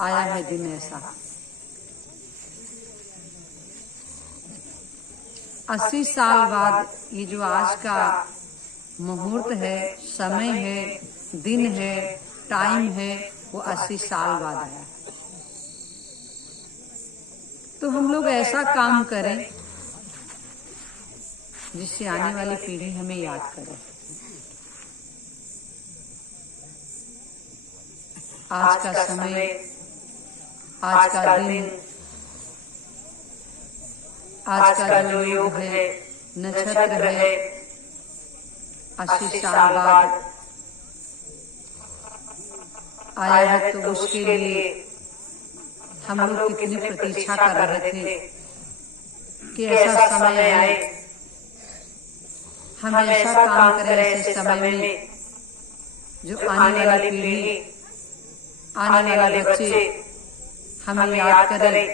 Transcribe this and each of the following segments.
आया है दिन ऐसा। 80 साल बाद ये जो आज का मुहूर्त है, समय है, दिन है, टाइम है, वो 80 साल बाद आया। तो हम लोग ऐसा काम करें जिससे आने वाली पीढ़ी हमें याद करे। आज का समय, आज का दिन, आज का जो योग है, नक्षत्र है, 80 साल बाद आया है। तो उसके लिए हम लोग कितनी प्रतीक्षा कर रहे थे कि ऐसा समय आए, हम ऐसा काम करें ऐसे समय में जो आने वाली पीढ़ी, आने वाले बच्चे हमें याद करें।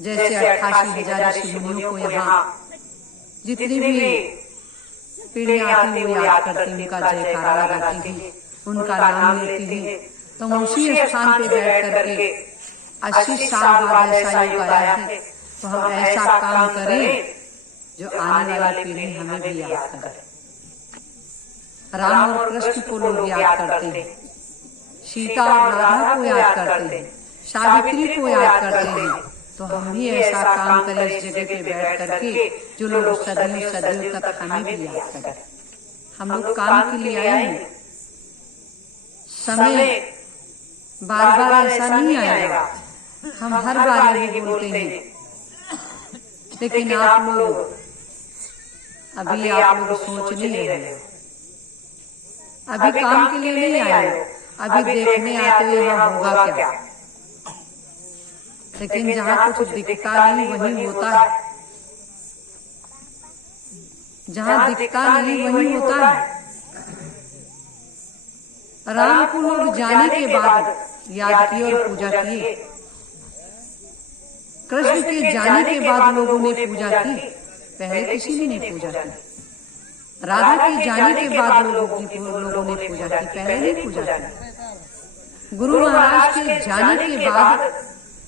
जैसे 88,000 ऋषि मुनियों को यहाँ जितनी भी पीढ़ियां आती वो याद करती, उनका जयकारा लगाती हैं, उनका नाम लेती हैं। तो उसी स्थान पे बैठ करके 80 साल बाद ऐसा योग आया है। तो हम ऐसा काम करें जो आने वाली पीढ़ी हमें भी याद करे। राम और कृष्ण को लोग याद करते हैं, सीता और राधा को याद करते हैं, सावित्री को याद करते हैं। तो हम भी ऐसा काम करें इस जगह पे बैठ करके जो लोग सदियों सदियों तक हमें भी याद करें। हम लोग काम के लिए आए हैं। समय बार बार ऐसा नहीं आएगा, हम हर बार यही बोलते हैं। लेकिन आप लोग अभी आप लोग सोच नहीं रहे, अभी काम के लिए नहीं आए, अभी देखने आते हो यहाँ होगा क्या। लेकिन जहाँ कुछ दिखता नहीं वही होता है, जहाँ दिखता नहीं वही होता है। राम को लोग जाने के बाद याद किए और पूजा किए, कृष्ण के जाने के बाद लोगों ने पूजा की, पहले किसी ने नहीं पूजा की। राधा के जाने के बाद लोगों ने पूजा की, पहले नहीं पूजा की। गुरु महाराज के जाने के बाद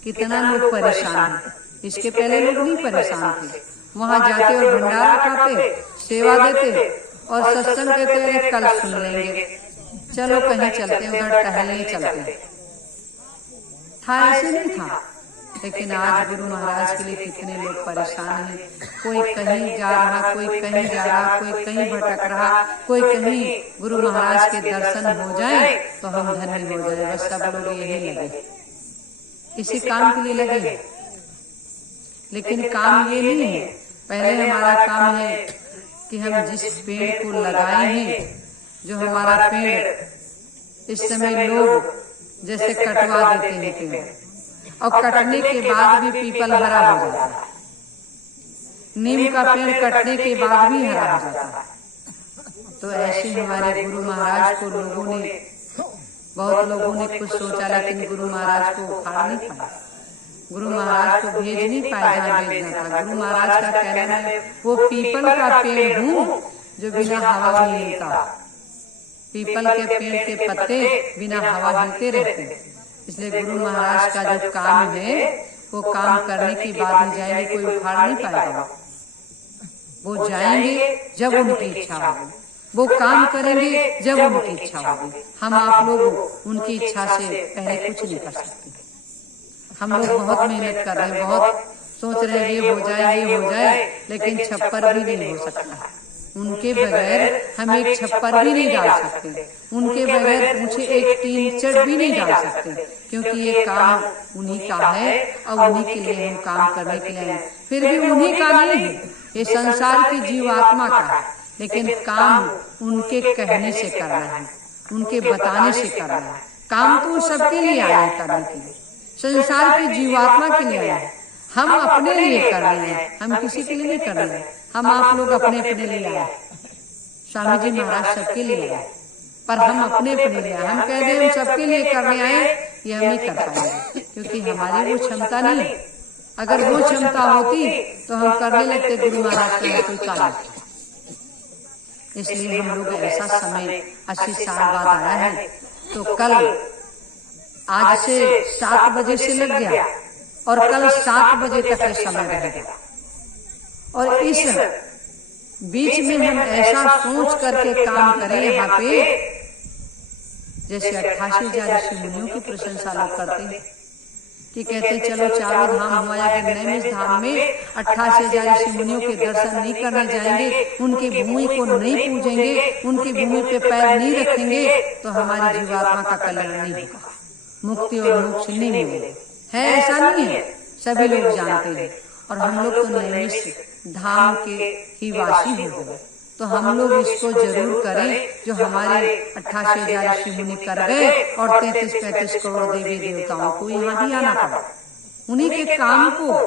कितना लोग परेशान है, इसके पहले लोग नहीं परेशान थे। वहां जाते और भंडारा खाते, सेवा देते और सत्संग कहते कल सुन लेंगे, चलो कहीं चलते, उधर टहलने चलते था, ऐसे नहीं था। लेकिन आज गुरु महाराज के लिए कितने लोग परेशान हैं। कोई कहीं जा रहा, कोई कहीं जा रहा, कोई कहीं भटक रहा, कोई कहीं। गुरु महाराज के दर्शन हो जाए तो हम धन्य हो जाए। बस सब लोग यही लगे, इसी काम के लिए लगे। लेकिन काम ये नहीं है, पहले हमारा काम है कि हम जिस पेड़ को लगाए हैं, जो हमारा पेड़ इस समय लोग जैसे कटवा देते हैं पेड़, और कटने के बाद भी पीपल हरा हो जाता है। नीम का पेड़ कटने के बाद भी हरा हो जाता है। तो ऐसे हमारे गुरु महाराज को लोगों ने, बहुत लोगों ने कुछ सोचा, लेकिन गुरु महाराज को उखाड़ नहीं पाया, गुरु महाराज को भेज नहीं पाया जहाँ भेजना था। गुरु महाराज का कहना है वो पीपल का पेड़ हूँ जो बिना हवा नहीं हिलता। पीपल के पेड़ के पत्ते बिना हवा हिलते रहते। इसलिए गुरु महाराज का जो काम है वो काम करने की बात ही जाएंगे, कोई उखाड़ नहीं पाएगा। वो जाएंगे जब उनकी इच्छा होगी, वो काम करेंगे जब उनकी इच्छा होगी। हम आप लोग उनकी इच्छा से पहले कुछ नहीं कर सकते। हम लोग बहुत मेहनत कर रहे हैं, बहुत सोच रहे हैं ये हो जाए, ये हो जाए, लेकिन छप्पर भी नहीं हो सकता। उनके बगैर हम एक छप्पर भी नहीं डाल सकते, उनके बगैर पूछे एक टीन चट भी नहीं डाल सकते, क्योंकि ये काम उन्हीं का है और उन्हीं के लिए हम काम करने के लिए। फिर भी उन्हीं का नहीं है, ये संसार की जीवात्मा का है, लेकिन काम उनके कहने से करना है, उनके बताने से करना है। काम तो सबके लिए आया है करने के लिए, संसार की जीवात्मा के लिए आया है। हम अपने लिए कर रहे हैं, हम किसी के लिए नहीं कर रहे हैं। हम आप लोग अपने अपने लिए आए, स्वामी जी महाराज सबके लिए आए, पर हम अपने अपने लिए आए। हम कह रहे हम सबके लिए करने आए, ये हम नहीं कर पाएंगे, क्योंकि हमारी वो क्षमता नहीं। अगर वो क्षमता होती तो हम करने लगते गुरु महाराज का कोई कार्य। इसलिए हम लोग ऐसा समय 80 साल बाद आया है, तो कल आज से 7 बजे से लग गया और कल 7 बजे तक ये समय रहेगा। और इस बीच में हम ऐसा सोच करके काम करें यहाँ पे, जैसे 88,000 ऋषि मुनियों की प्रशंसा लोग करते हैं कि कहते चलो चारों धाम हुआ, अगर नैमिष धाम में 88,000 ऋषि मुनियों के दर्शन नहीं करने जाएंगे, उनकी भूमि को नहीं पूजेंगे, उनकी भूमि पे पैर नहीं रखेंगे, तो हमारी जीवात्मा का कल्याण नहीं होगा, मुक्ति और मोक्ष नहीं मिलेगा। है ऐसा नहीं है, सभी लोग जानते हैं। और हम लोग तो नैमिष धाम के ही वासी हो गए, तो हम लोग इसको जरूर करें जो हमारे 88,000 ऋषि मुनि कर गए और 33-35 करोड़ देवी देवताओं को यहाँ भी आना पड़ा। उन्हीं के काम को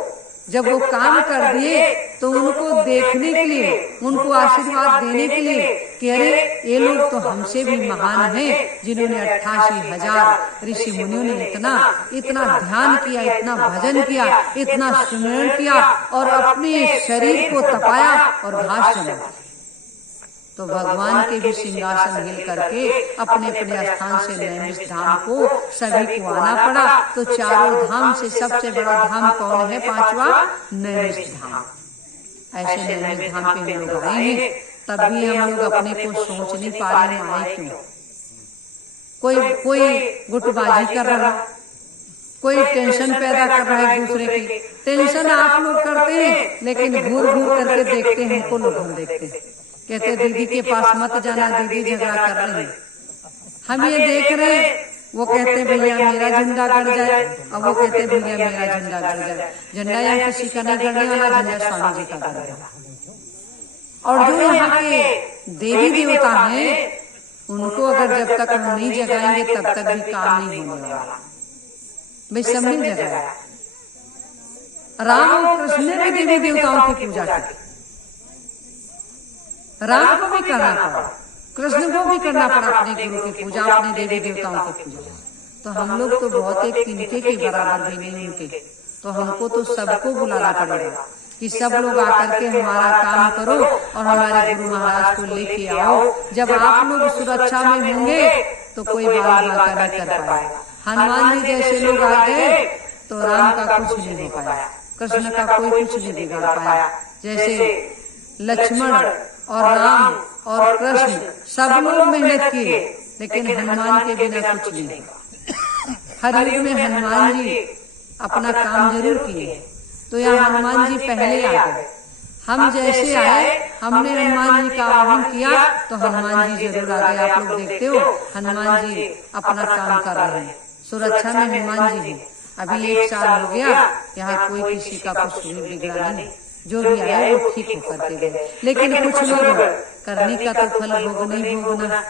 जब वो काम कर दिए तो उनको देखने के लिए, उनको आशीर्वाद देने के लिए कि अरे ये लोग तो हमसे भी महान हैं, जिन्होंने 88,000 ऋषि मुनियों ने इतना ध्यान किया, इतना भजन किया, इतना सुमिरन किया और अपने शरीर को तपाया और घास जमाया। तो भगवान के भी सिंहासन हिल करके अपने अपने स्थान से नैमिष धाम को सभी को आना पड़ा। तो चारों धाम से सबसे बड़ा धाम कौन है? 5वां नैमिष धाम। ऐसे नैमिष धाम पे हम लोग आए हैं, तब भी हम लोग अपने को सोच नहीं पा रहे हैं आए क्यों। कोई गुटबाजी कर रहा, कोई टेंशन पैदा कर रहा है एक दूसरे की। टेंशन आप लोग करते हैं, लेकिन घूर घूर करके देखते हैं, हमको लोग हम देखते हैं। कहते दीदी के पास मत जाना, दीदी झगड़ा कर रही है। हम ये देख रहे हैं, वो कहते भैया मेरा झंडा गड़ जाए, अब वो कहते भैया मेरा झंडा गड़ जाए। झंडा यहाँ किसी का नहीं गड़ने वाला, झंडा स्वामी जी का गड़ेगा। और जो यहाँ के देवी देवता हैं, उनको अगर जब तक हम नहीं जगाएंगे तब तक भी काम नहीं होने वाला। भाई सबने जगाया, राम और कृष्ण ने भी देवी देवताओं की पूजा की। राम को भी करना पड़ा, कृष्ण को भी करना पड़ा अपने गुरु की पूजा, अपने देवी देवताओं की पूजा। तो हम लोग तो बहुत एक तिनके के बराबर भी नहीं उनके, तो हमको तो सबको बुलाना पड़ेगा कि सब लोग आकर के हमारा काम करो और हमारे गुरु महाराज को लेके आओ। जब आप लोग सुरक्षा में होंगे तो कोई बाल बाका नहीं कर पाएगा। हनुमान जी जैसे लोग आ गए तो राम का कुछ नहीं हो पाया, कृष्ण का कोई कुछ नहीं बिगाड़ पाया। जैसे लक्ष्मण और राम और कृष्ण सब लोग मेहनत किए, लेकिन हनुमान के बिना कुछ नहीं। हर युग में हनुमान जी अपना काम जरूर किए, तो यहाँ हनुमान जी पहले आ गए। हम जैसे आए, हमने हनुमान जी का आह्वान किया तो हनुमान जी जरूर आ गए। आप लोग देखते हो हनुमान जी अपना काम कर रहे हैं, सुरक्षा में हनुमान जी हैं। अभी 1 साल हो गया, यहाँ कोई किसी का कुछ भी बिगड़ा नहीं, जो भी आए वो ठीक होकर के गए। लेकिन कुछ लोग करने का तो फल भोग नहीं भोगना,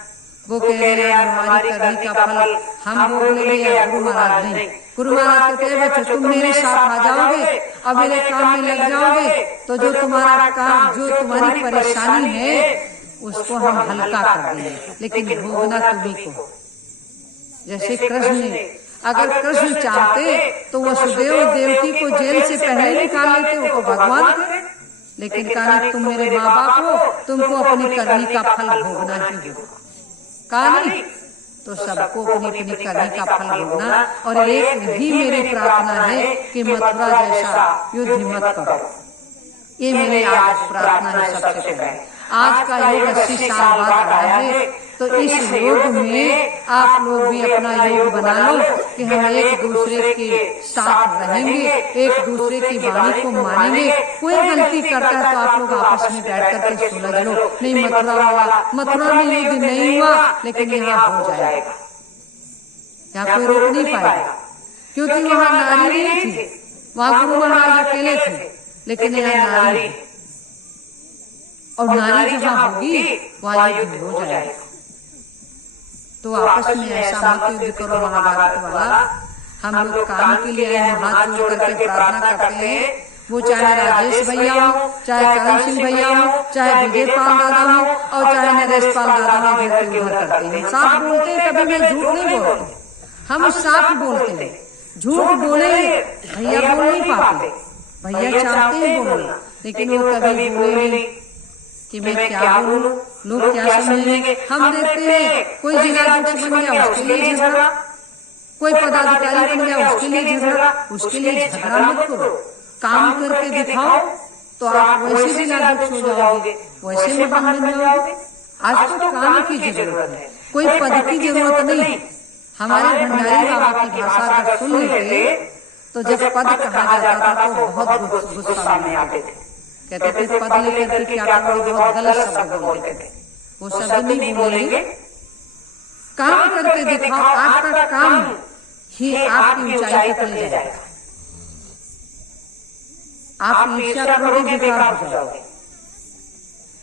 वो कह रहे हैं हमारी करने का फल हम भोग लेंगे या गुरु महाराज नहीं। गुरु महाराज कहते हैं बच्चों तुम मेरे साथ आ जाओगे और मेरे काम में लग जाओगे तो जो तुम्हारा काम, जो तुम्हारी परेशानी है उसको हम हल्का कर देंगे, लेकिन भोगना तुम्ही को। जैसे कृष्ण ने, अगर कृष्ण चाहते तो वसुदेव देवकी को जेल से पहले निकाल लेते, वो तो भगवान थे। लेकिन कहा तुम मेरे माँ बाप हो, तुमको अपनी करनी का फल भोगना ही होगा। कहा नहीं तो सबको अपनी अपनी करनी का फल भोगना। और एक ही मेरी प्रार्थना है कि मथुरा जैसा युद्ध मत करो, ये मेरी आज प्रार्थना है। सबसे पहले आज का योग 80 साल बाद आया है, तो इस योग में आप लोग भी अपना योग बना लो कि हम एक दूसरे के साथ रहेंगे, एक दूसरे की वाणी को मानेंगे। कोई गलती करता है तो आप लोग आपस में बैठ करके सुलझ लो। नहीं मथुरा में युद्ध नहीं हुआ, लेकिन यहाँ हो जाएगा, यहाँ कोई रोक नहीं पाएगा, क्योंकि वहाँ नारी नहीं थी, वहाँ गुरु महाराज अकेले थे, लेकिन यहाँ नारी है। और नारी जहाँ होगी वहाँ युद्ध हो जाएगा। तो आपस में ऐसा मत युद्ध करो महाभारत वाला। हम लोग काम के लिए हाथ जोड़ करके प्रार्थना करते हैं, वो चाहे राजेश भैया हो, चाहे करण सिंह भैया हो, चाहे विजय पाल दादा हो और चाहे नरेश पाल दादा हो, इधर के उधर करते हैं। साफ बोलते हैं, कभी मैं झूठ नहीं बोलते, हम साफ बोलते हैं। झूठ बोले भैया बोल नहीं पाते, भैया चाहते हैं बोलना, लेकिन वो कभी बोले नहीं कि मैं क्या बोलूं, लोग क्या समझेंगे। हम देखते हैं कोई जिला अध्यक्ष बन गया, उसके लिए झगड़ा, कोई पदाधिकारी बन गया उसके लिए झगड़ा, उसके लिए झगड़ा मत करो। काम करके दिखाओ तो आप वैसे जिलाध्यक्ष हो जाओगे, वैसे मकान बन जाओगे। आज तो काम की जरूरत है, कोई पद की जरूरत नहीं। हमारे भंडारी बाबा की भाषा अगर सुन लेते तो जब पद कहा जाता था तो बहुत गुस्सा में आते थे, कहते थे पद लेकर के क्या करोगे, बहुत गलत शब्द बोलते थे। वो शब्द नहीं बोलेंगे, काम करके दिखाओ, आपका काम ही आपकी ऊंचाई तक ले जाएगा। आप ईर्ष्या करोगे बेकार हो जाओगे।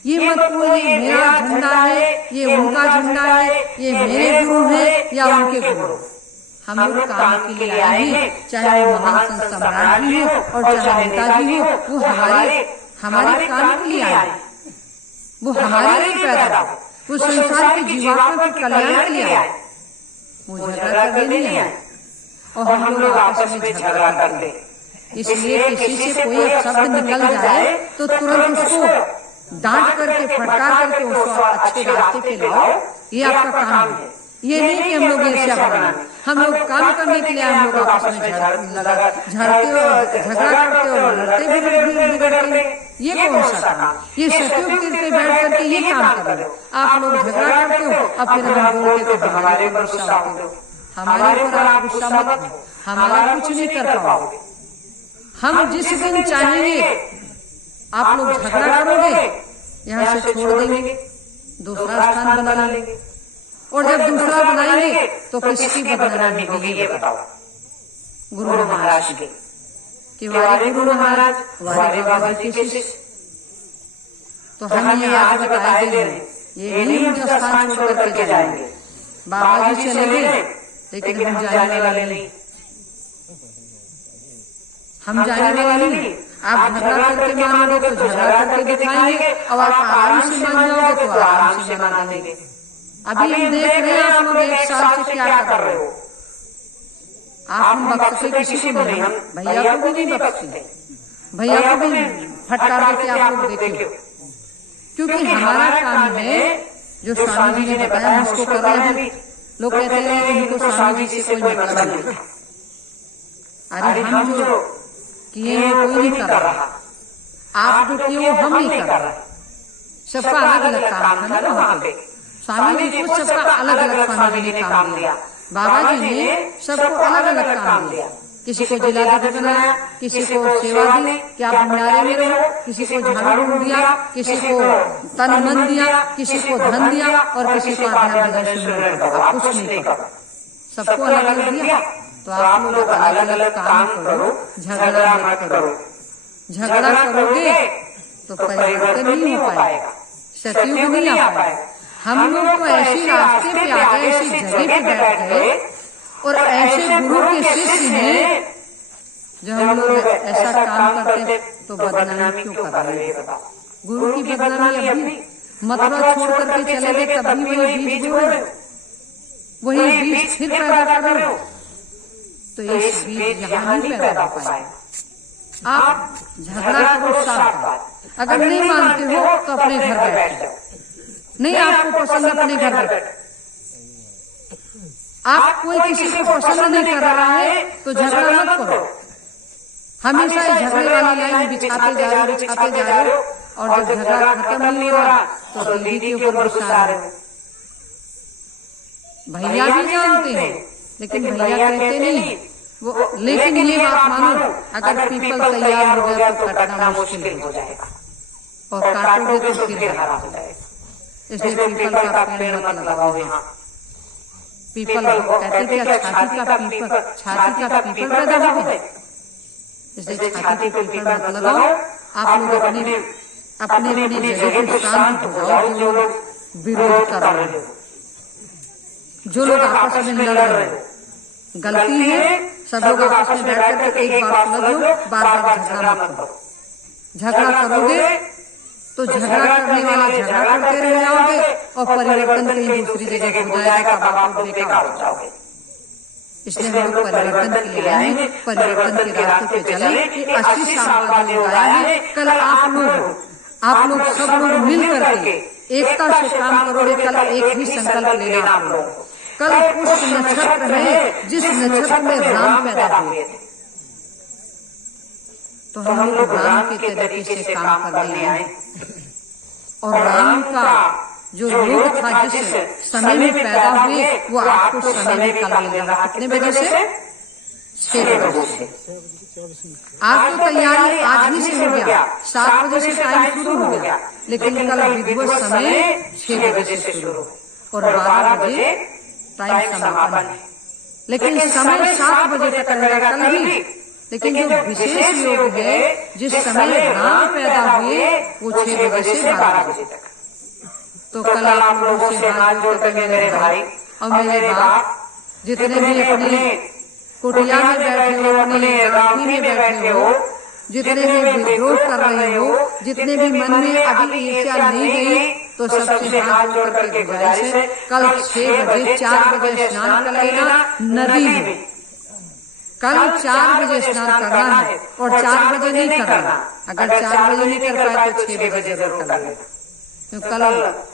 ये मत बोलो ये मेरा झंडा है, ये उनका झंडा है, ये मेरे गुरु है या उनके गुरु। हम लोग काम के लिए आए हैं, चाहे वो महान संत सम्राट भी हो और चाहे नेताजी हो, वो हमारे काम के लिए आए, वो हमारे लिए पैदा हो, वो संसार के जीवात्मा के कल्याण के लिए आए, वो झगड़ा करने नहीं आए। और हम लोग आपस में झगड़ा करते, इसलिए किसी से कोई शब्द निकल जाए तो तुरंत उसको डांट करके फटकार करके उसको अच्छे रास्ते पे लाओ। ये आपका काम है। ये नहीं कि हम लोग ईर्ष्या बनाए, हम लोग काम करने के लिए हम लोग आपस में झगड़ते और लड़ते बिगड़ते। ये कौन सा काम? ये सतयुग तीर्थ पे बैठ करके ये काम कर रहे हो आप लोग, झगड़ा करते हो और फिर हम बोलते तो हमारे ऊपर गुस्सा होते हो। हमारे ऊपर आप गुस्सा मत हो, हमारा कुछ नहीं कर पाओगे। हम जिस दिन चाहेंगे आप लोग झगड़ा करोगे, यहाँ से छोड़ देंगे, दूसरा स्थान बना लेंगे। और जब दूसरा बनाएंगे तो किसकी बदनामी होगी ये बताओ? गुरु महाराज की, कि वारे गुरु महाराज वारे बाबा की शिष्य। तो हम ये आज बता दे रहे हैं, ये नहीं मुझे स्थान छोड़ करके जाएंगे। बाबा जी चले गए लेकिन हम जाने वाले नहीं, हम जाने वाले नहीं। आप झगड़ा करके मानोगे तो झगड़ा करके दिखाएंगे, और आप आराम से मान जाओगे तो आराम से मना देंगे। अभी हम देख रहे हैं आप लोग एक साल से क्या कर रहे हो। आप हम बख्शते किसी को नहीं, हम भैया को भी नहीं बख्शते, भैया को भी फटकार देते आप लोग देखे, क्योंकि हमारा काम है जो स्वामी जी ने बताया हम उसको कर रहे हैं। लोग कहते हैं इनको स्वामी जी से कोई मतलब नहीं। अरे हम जो किए हैं कोई नहीं कर रहा, आप जो किए हम नहीं कर रहे। सबका अलग अलग काम था ना वहाँ पे। स्वामी जी को सबका अलग अलग स्वामी जी ने काम दिया, बाबा जी ने सबको अलग अलग काम दिया। किसी को जिलाध्यक्ष बनाया, किसी को सेवा दी कि आप भंडारे में रहो, किसी को झाड़ू दिया, किसी को तन मन दिया, किसी को धन दिया और किसी को आप कुछ नहीं करो, सबको अलग अलग दिया। तो आप लोग अलग अलग काम करो, झगड़ा मत करो। झगड़ा करोगे तो परिवर्तन नहीं हो पाएगा, सतयुग नहीं आ पाएगा। हम लोग तो ऐसे रास्ते पे आ गए, ऐसी जगह पे बैठ गए और ऐसे गुरु के शिष्य हैं जो हम लोग ऐसा काम करते तो बदनामी क्यों कर रहे हैं? गुरु की बदनामी अभी मथुरा छोड़ करके चले गए, तभी वही बीज बो रहे हो, वही बीज फिर पैदा कर रहे हो। तो इस बीज यहाँ नहीं पैदा हो पाएगा। आप झगड़ा करो साफ बात, अगर नहीं मानते हो तो अपने घर बैठ जाओ, नहीं आपको पसंद अपने घर बैठ। आप कोई किसी को पसंद नहीं कर रहा है तो झगड़ा मत करो। हमेशा झगड़े वाली लाइन बिछाते जा रहे हो और जब झगड़ा खत्म नहीं हो रहा तो दीदी के ऊपर गुस्सा आ रहे हो। भैया भी जानते हैं लेकिन भैया कहते नहीं वो। लेकिन ये बात मानो, अगर पीपल तैयार हो गया तो कटना मुश्किल हो जाएगा और काटोगे तो फिर हरा हो जाएगा। इसलिए पीपल का पेड़ मत लगाओ यहाँ। पीपल कहते थे छाती का पीपल पैदा हो गए, इसलिए छाती पे पीपल मत लगाओ। आप लोग अपने जगह पे शांत हो जाओ। जो लोग विरोध कर रहे हो, जो लोग आपस में लड़ रहे हो, गलती है। सब लोग आपस में बैठ करके एक बात समझ लो, बार बार झगड़ा मत करो। झगड़ा करोगे तो झगड़ा करने वाला झगड़ा करते रह जाओगे और परिवर्तन कहीं दूसरी जगह हो जाएगा, तब आप लोग बेकार हो जाओगे। इसलिए हम लोग परिवर्तन के लिए आए हैं, परिवर्तन के रास्ते पे चले। 80 साल बाद जो आया है, कल आप लोग सब लोग मिल करके एकता से काम करोगे। कल एक ही संकल्प लेना आप लोग, कल पुष्य नक्षत्र है जिस नक्षत्र में राम पैदा हुए थे। तो हम लोग राम के तरीके से काम करने आए और राम का जो योग था जिस समय में पैदा हुए वो आपको समय में कल मिल रहा। कितने बजे से? 6 बजे से। आज तो तैयारी आज ही से हो गया, 7 बजे से टाइम शुरू हो गया, लेकिन कल विधिवत समय 6 बजे से शुरू और 12 बजे टाइम समापन है। लेकिन समय 7 बजे तक रहेगा कल भी। लेकिन जो विशेष योग है जिस समय राम पैदा हुए वो 6 बजे से 12 बजे तक। तो कल आप लोगों से हाथ जोड़ कर मेरे भाई और मेरे बाप जितने भी अपने कुटिया में बैठे हो, अपने राखी में बैठे हो, जितने भी विद्रोह कर रहे हो, जितने भी मन में अभी ईर्ष्या नहीं गई, तो सबसे हाथ जोड़ करके गुजारिश है कल 6 बजे 4 बजे स्नान कर लेना नदी में। कल 4 बजे स्नान करना है और 4 बजे नहीं करना। अगर 4 बजे नहीं कर पाए तो 6 बजे जरूर कर लेना। तो कल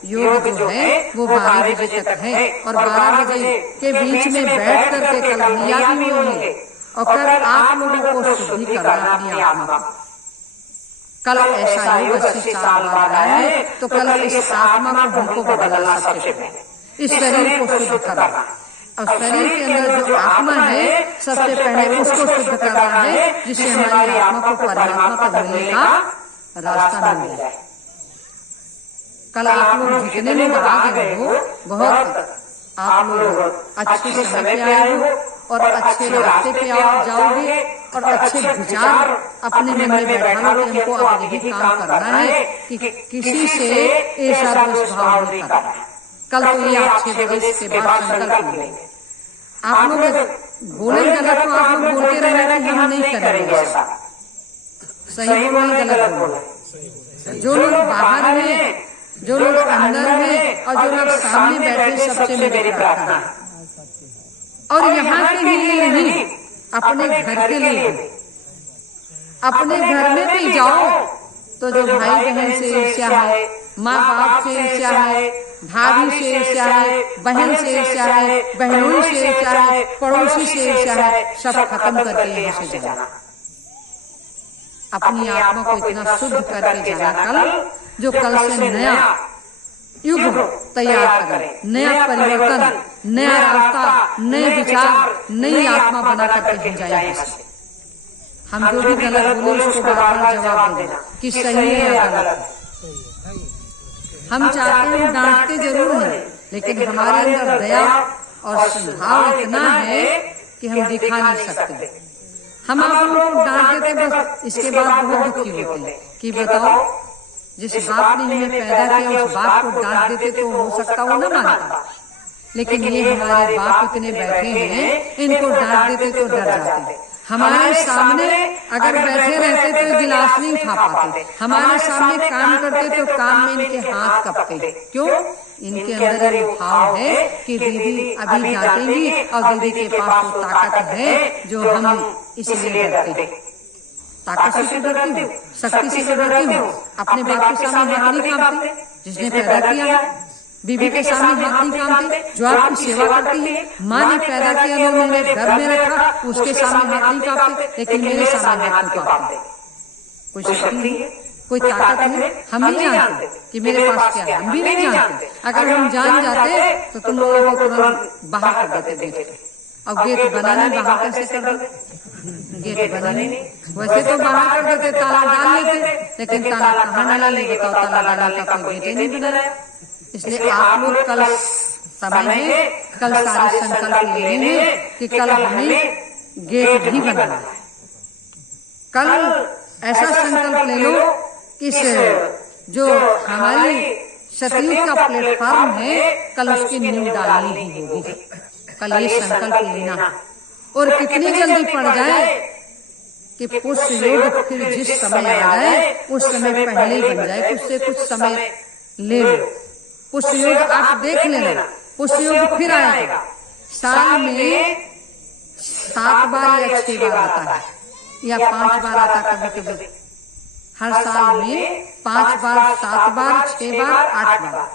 योग जो है वो 12 बजे तक है और 12 बजे के बीच में बैठ करके कल क्रिया भी होंगे और कल आप लोगों को शुद्धि करना अपनी आत्मा। कल ऐसा योग 80 साल बाद आया है तो कल इस आत्मा को हमको बदलना सबसे पहले, इस शरीर को शुद्ध करना और शरीर के अंदर जो आत्मा है सबसे पहले उसको शुद्ध करना है जिससे हमारी आत्मा को परमात्मा तक मिलने का रास्ता मिल जाए। कल आप लोग जितने लोग आ गए हो बहुत आप लोग अच्छे समय पे आए हो और अच्छे रास्ते पे जाओगे और अच्छे विचार अपने मन में बैठा लो कि हमको अब यही काम करना है कि किसी से ऐसा दुष्भाव नहीं करना है। कल तो ये आप 6 बजे के बाद संकल्प लेंगे। आप लोग बोले गलत तो आप लोग बोलते रहेंगे कि हम नहीं करेंगे ऐसा। सही बोले गलत बोले। जो लोग बाहर हैं, जो लोग अंदर हैं और जो लोग सामने बैठे सबसे मेरी प्रार्थना है और यहाँ के लिए नहीं अपने घर के लिए। अपने घर में भी जाओ तो जो भाई बहन से ईर्ष्या है, माँ बाप से ईर्ष्या है, भाभी से ईर्ष्या है, बहन से ईर्ष्या है, बहनों से ईर्ष्या है, पड़ोसी से ईर्ष्या है, सब खत्म करके यहाँ से जाना। अपनी आत्मा को इतना शुद्ध करके जाना कल जो कल से नया युग तैयार करे, नया परिवर्तन, नया रास्ता, नए विचार, नई आत्मा बना करके हम जाए। हम जो भी गलत बोले उसको बार-बार जवाब देना कि सही है या गलत है। हम चाहते हैं डांटते जरूर हैं लेकिन हमारे अंदर दया और स्वभाव इतना है कि हम दिखा नहीं सकते। हम आप लोगों को डांट देते बस इसके बाद बहुत दुखी होते हैं कि बताओ जिस बाप ने हमें पैदा किया उस बाप को डांट देते तो हो सकता वो न मानता। लेकिन ये हमारे बाप इतने बैठे हैं, इनको डांट देते तो डर जाते। हमारे सामने अगर बैठे रहते तो गिलास नहीं उठा पाते। हमारे सामने काम करते तो काम में इनके हाथ कपते। क्यों? इनके अंदर ये भाव है कि दीदी अभी डांटेंगी और दीदी के पास वो ताकत है जो हम इसलिए डरते। ताकत से डरती हो, शक्ति से डरती हो, अपने बाप के सामने हाथ नहीं कांपते जिसने पैदा किया। बीबी के सामने हाथ नहीं कांपते जो आपकी सेवा करती है। माँ ने पैदा किया, मैंने घर में रखा, उसके सामने हाथ नहीं कांपते, लेकिन मेरे सामने हाथ क्यों कांपते? कोई शक्ति है, कोई ताकत है, हम नहीं जानते कि मेरे पास क्या है। हम भी नहीं जानते। अगर हम जान जाते तो तुम लोगों को तुरंत बाहर कर देते गेट। अब गेट बनाने बाहर कैसे कर देते? गेट बनाने वैसे तो बाहर कर देते, ताला डाल लेते, लेकिन ताला कहाँ डालेंगे बताओ? ताला डालने का कोई गेट नहीं बनाया। इसलिए आप लोग कल समय है, कल सारे संकल्प लेने हैं कि कल हमें गेट भी बनाना है। कल ऐसा संकल्प ले लो कि जो हमारी सतयुग का प्लेटफॉर्म है कल उसकी नींव डालनी ही होगी। कल ये संकल्प लेना और कितनी जल्दी पड़ जाए कि पुष्य योग फिर जिस समय आ जाए उस समय पहले ही बन जाए। उससे कुछ समय ले लो। पुष्य योग आप देख लेना, पुष्य योग फिर आएगा। साल में 7 बार या 6 बार आता है या 5 बार आता है कभी कभी। हर साल में 5 बार, 7 बार, 6 बार, 8 बार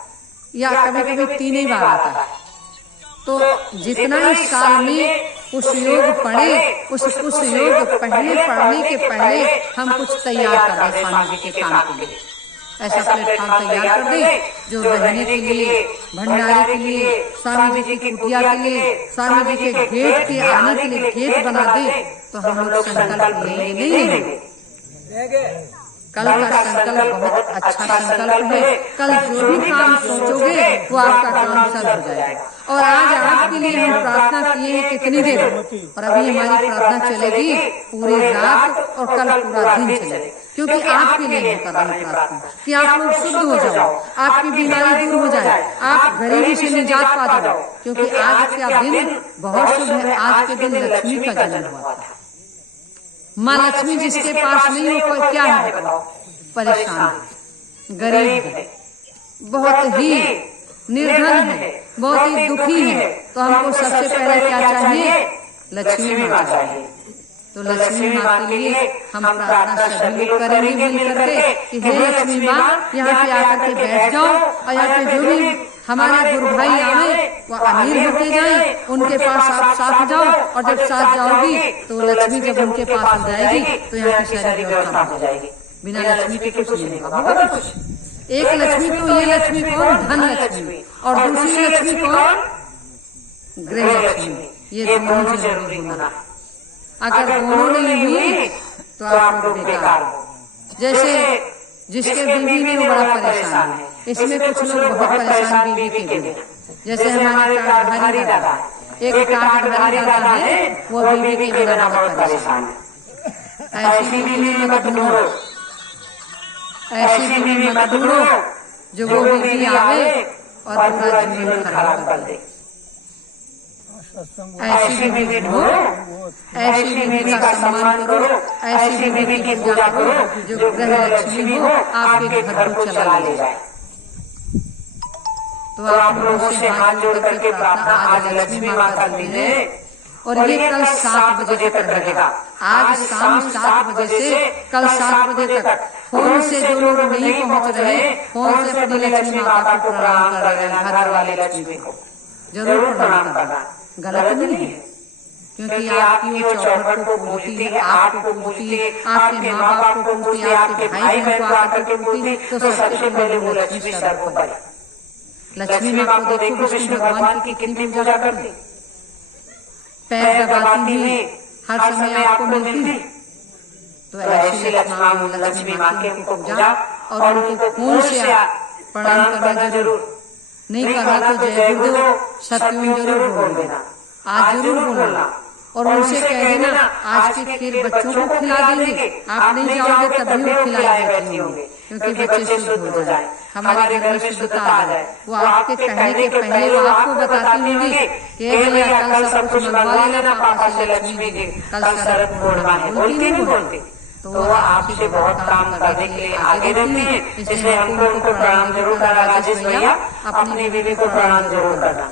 या कभी कभी 3 ही बार आता है। तो जितना इस साल में उस योग पढ़े, उस योग पहले पढ़ने के पहले हम कुछ तैयार कर दें स्वामी जी के काम के लिए। ऐसा प्लेटफॉर्म तैयार कर दे जो रहने के लिए, भंडारे के लिए, स्वामी जी की कुटिया के लिए, स्वामी जी के गेट के आने के लिए गेट बना दे, तो हम लोग संकल्प लेंगे नहीं लेंगे। कल का संकल्प बहुत अच्छा संकल्प है। कल जो भी काम सोचोगे वो आपका काम सर हो जाएगा। और आज आपके लिए हम प्रार्थना किए हैं कितनी देर, और अभी हमारी प्रार्थना चलेगी पूरी रात और कल पूरा दिन चलेगी, क्योंकि आपके लिए हम कर रहे हैं प्रार्थना कि आप लोग शुद्ध हो जाओ, आपकी बीमारी दूर हो जाए, आप गरीबी से निजात पा जाओ। क्योंकि आज का दिन बहुत शुभ है। आज के दिन लक्ष्मी का जन्म हुआ था। माँ लक्ष्मी जिसके पास नहीं हो कोई क्या है, परेशान, गरीब है, बहुत ही निर्धन है, बहुत ही दुखी है, तो हमको सबसे पहले क्या चाहिए? लक्ष्मी माँ चाहिए। तो लक्ष्मी माँ के लिए हम प्रार्थना सभी लोग करेंगे मिल करके कि हे लक्ष्मी माँ, यहाँ पे आकर के बैठ जाओ, और यहाँ पे जो भी हमारे गुरु भाई आए वो अमीर होते जाए, उनके पास आप साथ जाओ, और जब साथ जाओगी तो लक्ष्मी जब उनके पास हो जाएगी तो यहाँ की सारी व्यवस्था हो जाएगी। बिना लक्ष्मी के कुछ नहीं होगा कुछ। एक लक्ष्मी तो ये लक्ष्मी कौन? धन लक्ष्मी, और दूसरी लक्ष्मी कौन? गृह लक्ष्मी। ये दोनों जरूरी होना। अगर दोनों नहीं हुई तो आप लोग बेकार हो। जैसे जिसके बीवी ने वो बड़ा परेशान है, इसमें कुछ लोग बहुत परेशान बीवी के बिना। जैसे हमारे काटधारी दादा, एक काटधारी दादा है, वो बीवी के बिना बहुत परेशान है। ऐसी बीवी मत ढूंढो, ऐसी बीवी मत ढूंढो जो वो बीवी आवे और पूरा जीवन खराब कर दे। ऐसी बीवी ढूंढो, ऐसी बीवी का सम्मान करो, ऐसी बीवी की पूजा करो जो गृह लक्ष्मी हो, आपके घर को चला ले जाए। तो आप लोगों से हाथ जोड़ करके प्रार्थना आज लक्ष्मी माँ का दिन है, और ये कल 7 बजे तक रहेगा। आज शाम 7 बजे से कल 7 बजे तक फोन से जो लोग नहीं पहुँच रहे, फोन से अपनी लक्ष्मी माता को प्रणाम कर रहे हैं। घर वाले लक्ष्मी को जरूर प्रणाम करना, गलत नहीं है, क्योंकि आपकी वो चौखट को पूजती है, आपको पूजती है, आपके माँ बाप को पूजती है, आपके भाई बहन को आकर के पूजती है, तो सबसे पहले वो लक्ष्मी सर को पड़े। लक्ष्मी माँ को देखो विष्णु भगवान की कितनी पूजा करती, पैर दबाती हुई हर समय आपको मिलती थी। तो ऐसी लक्ष्मी माँ की हमको पूजा और उनको खून से प्रणाम करना जरूर। नहीं करना तो जय गुरुदेव सत्यम जरूर बोल देना, आज जरूर बोलना, और उनसे कह देना आज की खीर बच्चों को खिला देंगे, आप नहीं जाओगे तभी वो खिलाए बैठे होंगे, क्योंकि बच्चे शुद्ध हो जाए, हमारे घर में शुद्धता आ जाए। वो आपके कहने के पहले वो आपको बताती होंगी कि भैया कल सब कुछ मंगवा लेना पापा से, लक्ष्मी जी कल शरद पूर्णिमा है, बोलती नहीं बोलती। तो वो आपसे बहुत काम करने के लिए आगे रहते हैं, इसलिए हमको उनको प्रणाम जरूर करना। राजेश भैया अपनी बीवी को प्रणाम जरूर करना।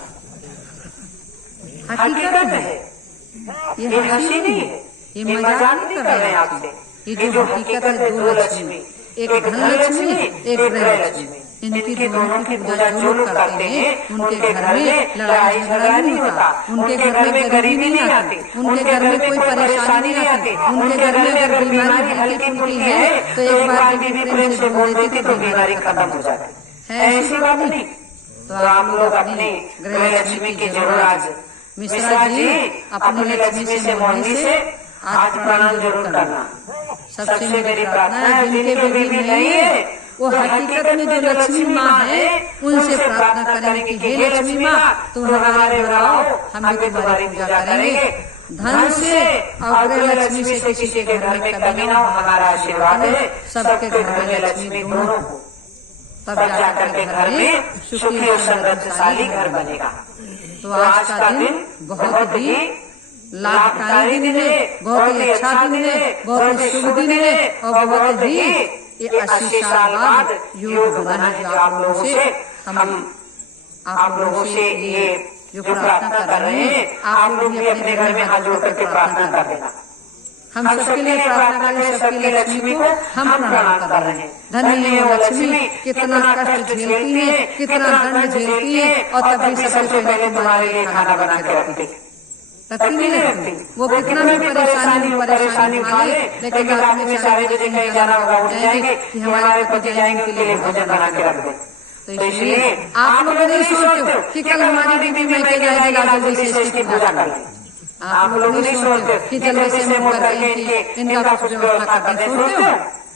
हकीकत है, ये हंसी नहीं है, ये मजाक नहीं कर रहे हैं आपसे। ये जो हकीकत है, 2 लक्ष्मी, एक धन लक्ष्मी, एक गृह लक्ष्मी, इनकी दोनों की पूजा जो लोग करते हैं उनके घर में लड़ाई झगड़ा नहीं होता, उनके घर में गरीबी नहीं आती, उनके घर में कोई परेशानी नहीं आती, उनके घर में अगर बीमारी हल्की फुल्की है तो एक बार बीवी प्रेम से बोल देती तो बीमारी खत्म हो जाती है। ऐसी बात नहीं। तो आप लोग अपने गृह लक्ष्मी की जरूर आज मिश्रा जी अपनी लक्ष्मी से मोहनी से आज प्रणाम जरूर करना। सबसे मेरी प्रार्थना है जिनके बेबी नहीं है वो हकीकत में जो लक्ष्मी माँ है उनसे प्रार्थना करेंगे कि हे लक्ष्मी माँ तुम हमारे घर आओ, हम भी तुम्हारी पूजा करेंगे धन से और गृह लक्ष्मी से। किसी के घर में कमी ना हो, हमारा आशीर्वाद है सबके घर में लक्ष्मी दोनों हो, तब जाकर के घर में सुखी और समृद्धशाली घर बनेगा। तो आज का दिन बहुत ही लाभकारी दिन है, बहुत ही अच्छा दिन है, बहुत ही शुभ दिन है, और बहुत ही ये 80 साल बाद योग बना है जो आप लोगों से हम आप लोगों से ये जो प्रार्थना कर रहे हैं, आप लोग भी अपने घर में हाथ जोड़ करके प्रार्थना कर देना। हम सबके लिए प्रार्थना करें, सबकी लक्ष्मी को हम प्रणाम कर रहे हैं। धन्य है वो लक्ष्मी, कितना कष्ट झेलती है, कितना दंड झेलती है, और तब भी सबसे पहले तुम्हारे लिए खाना बना के रखती नहीं रखती। वो कितना भी परेशानी उठा ले, लेकिन रात में 4 बजे कहीं जाना होगा, उठ जाएंगे कि हमारे पति जाएंगे उनके लिए भोजन बना के रख दे। तो इसलिए आप लोग नहीं सोचते हो कि कल हमारी बीवी मैके जाएगी, जल्दी से इसकी पूजा कर लें। आप लोग नहीं सोचते कि जल्दी से हम करके इनका कुछ व्यवस्था कर दें। सोचते हो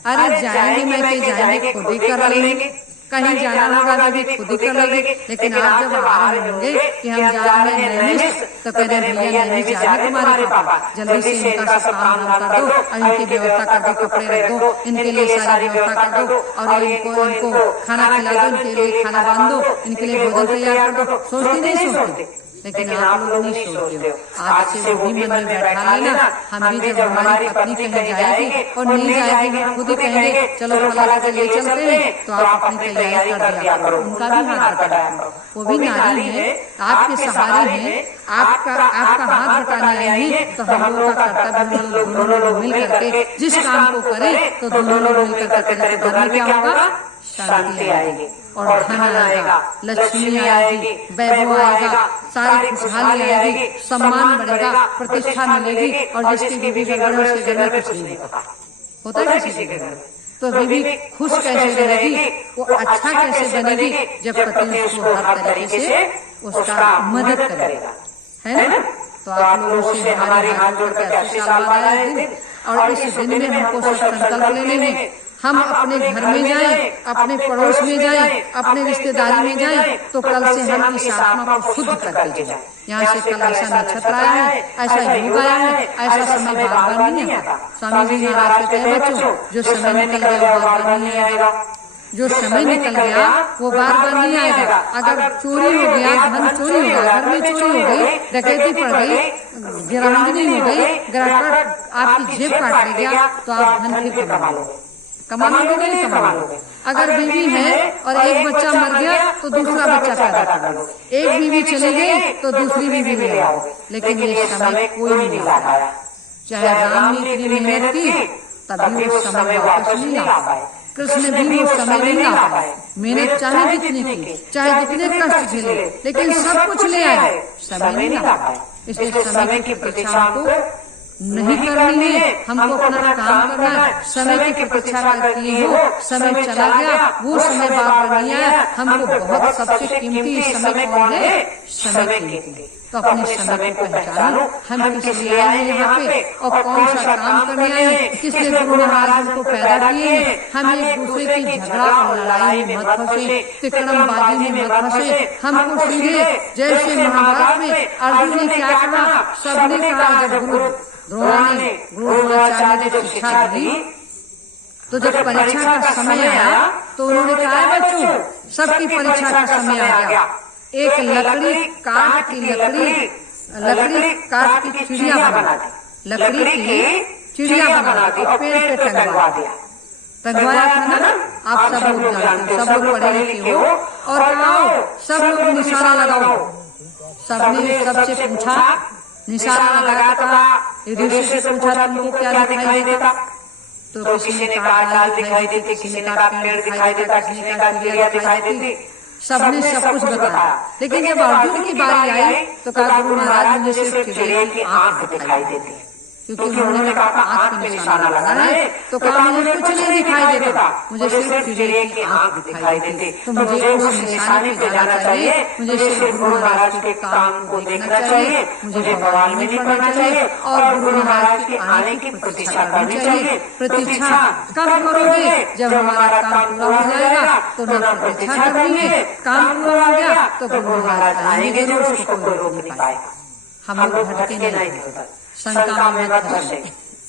अरे जाएंगे मैके, जाएंगे खुद ही कर लेंगे, कहीं जाना होगा भी खुद ही कर लेंगे। लेकिन आप जब आ रहे होंगे कि हम जा रहे हैं नैमिष, तो कह रहे भैया नैमिष जा रहे तुम्हारे पापा, जल्दी से इनका सब काम कर दो और इनकी व्यवस्था कर दो, कपड़े रख दो, इनके लिए सारी व्यवस्था कर दो और इनको खाना खिला दो, इनके लिए खाना बांध दो, इनके लिए भोजन तैयार कर दो। सोचते नहीं सोचते, लेकिन आप लोग नहीं सोचते हो। आज से वो भी मन में बैठा लेना, हम भी जब हमारी पत्नी कहीं जाएगी और नहीं जाएगी, हम खुद ही कहेंगे चलो फला के ले चलते हैं, तो आप अपनी तैयारी कर दिया करो, उनका भी हाथ बटाया करो। वो भी नारी है, आपके सहारे है, आपका हाथ बटाने आई है, तो हम लोगों का कर्तव्य हम लोग दोनों लोग मिल करके जिस काम को करें, तो दोनों लोग मिल करके करें, तो घर में क्या होगा, शांति आएगी और धन आएगा, लक्ष्मी आएगी, वैभव आएगा, सारी खुशहाली आएगी, सम्मान बढ़ेगा, प्रतिष्ठा मिलेगी। और जिसकी बीवी गड़बड़ है उसके घर में कुछ नहीं होता है किसी के घर में, तो बीवी खुश कैसे रहेगी, वो अच्छा कैसे बनेगी, जब पति उसको हर तरीके से उसका मदद करेगा, है ना। तो आप लोगों से हमारे हाथ जोड़ के अच्छे साल बाद आया दिन, और इस दिन में हमको सब संकल्प लेने हैं। हम अपने घर में जाएं, अपने पड़ोस में जाएं, अपने रिश्तेदारी में जाएं, तो कल से हम इस आत्मा को शुद्ध करके जाएं। यहाँ से कल ऐसा नक्षत्र आया है, ऐसा युग आया है, ऐसा समय बार बार नहीं आता। स्वामी जी महाराज कहते हैं बच्चों, जो समय निकल गया वो बार बार नहीं आएगा, जो समय निकल गया वो बार बार नहीं आएगा। अगर चोरी हो गया, धन चोरी हो गया, घर में चोरी हो गई, डकैती पड़ गई, गिरंजनी हो गई, गिरफ्तार आपकी जेब काट ले गया, तो आप धन फिर कमा लोगे नहीं कमा लोगे। अगर बीवी है और एक बच्चा मर गया तो दूसरा बच्चा पैदा कर लो, एक बीवी चली गई तो दूसरी बीवी ले आओ, लेकिन ये समय कोई नहीं ला पाया। चाहे राम ने इतनी मेहनत की, तभी वो समय वापस नहीं आ पाए। कृष्ण भी वो समय नहीं ला पाए, मेहनत चाहे जितनी की, चाहे जितने कष्ट झेले, लेकिन सब कुछ ले आए, समय नहीं ला पाए। इसलिए समय की प्रतीक्षा को नहीं करनी है, हमको अपना काम करना है। समय की प्रतीक्षा करती हो, समय चला गया, वो समय बार बार नहीं आया। हमको बहुत सबसे कीमती समय कौन है, समय कीमती। तो अपने समय को पहचानो, हम किस लिए आए हैं यहाँ पे और कौन सा काम करने आए हैं, किस लिए गुरु महाराज हमको पैदा किए हैं। हम एक दूसरे की झगड़ा और लड़ाई में मत फंसे, तिकड़मबाजी में मत फंसे। हमको सीधे जैसे महाभारत में अर्जुन ने क्या कहा, सबने कहा, जब गुरु द्रोणाचार्य ने शिक्षा दी, तो जब परीक्षा का समय आया तो उन्होंने कहा बच्चों सबकी परीक्षा का समय आ गया। एक लकड़ी काट की चिड़िया बना दी, लकड़ी की चिड़िया बना दी और पेड़ पे टंगवा दिया। टंगवाया था ना, आप सब लोग जानते हो, सब लोग पढ़े लिखे हो, और आओ सब लोग निशाना लगाओ। सबने सबसे पूछा, निशाना लगाया, कहा ऋषि से पूछा तुमको क्या दिखाई देता, तो किसी ने कहा डाल दिखाई देती, किसी ने कहा पेड़ दिखाई देता, किसी ने कहा चिड़िया दिखाई देती। सबने सब कुछ बताया, लेकिन जब अर्जुन की बारी आई तो कहा गुरु महाराज मुझे सिर्फ चिड़िया की आंख दिखाई देती, क्योंकि उन्होंने कहा आंख पे निशाना लगाना है, तो कहा मुझे कुछ नहीं दिखाई देता, मुझे सिर्फ चिड़िया की आंख दिखाई देती। तो मुझे उस निशाने पे जाना चाहिए, मुझे सिर्फ गुरु महाराज के काम को देखना चाहिए, मुझे भगवान में पढ़ना चाहिए और गुरु महाराज के आने की प्रतीक्षा करनी चाहिए। प्रतीक्षा कब करोगे, जब हमारा काम पूरा हो जाएगा तो न प्रतीक्षा करनी है, काम पूरा हो गया तो गुरु महाराज आएंगे जरूर, उसको कोई रोक नहीं पाएगा। हम लोग भटके नहीं होता, शंका में मत फंसे।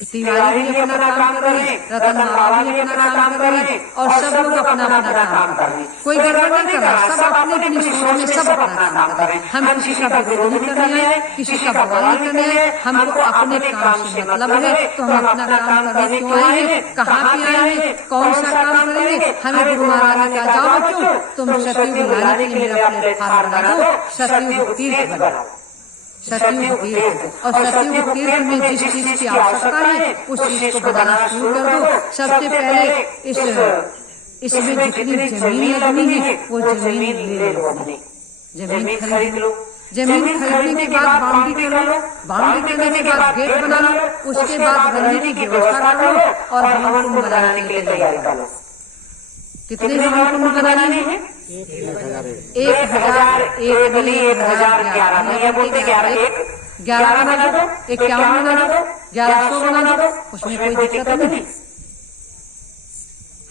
तिवारी भी अपना काम कर रहे हैं, रतन बाबा भी अपना काम कर रहे हैं, और सब लोग अपना अपना काम कर रहे हैं। कोई गड़बड़ नहीं कर रहा, सब अपने अपनी सोच में सब अपना काम कर रहे हैं। हम किसी का विरोध नहीं करने आए, किसी का बवाल नहीं करने आए, हमको अपने काम से मतलब है। तो हम अपना काम करने क्यों आए हैं, कहाँ पे आए हैं, कौन सा काम करेंगे। हमें गुरु महाराज ने कहा जाओ बच्चों तुम सतयुग लाने के लिए मेरा प्लेटफार्म बना दो, सतयुग तीर्थ बनाओ। सतयुग तीर्थ, और सतयुग तीर्थ में जिस चीज की आवश्यकता है उस चीज को बनाना शुरू कर दो। सबसे पहले इसमें जितनी जमीन लगनी है वो जमीन ले लो, अपनी जमीन खरीद लो। जमीन खरीदने के बाद बाउंड्री कर लो, बाउंड्री करने के बाद गेट बना लो, उसके बाद रहने की व्यवस्था कर लो और हवन कुंड बनाने के लिए तैयारी कर लो। कितने हवन कुंड बनाने हैं? 1000, 1 नहीं 1011 नहीं, या बोलते 11 बना दो, 51 बना दो, 1100 बना दो, उसमें कोई दिक्कत नहीं।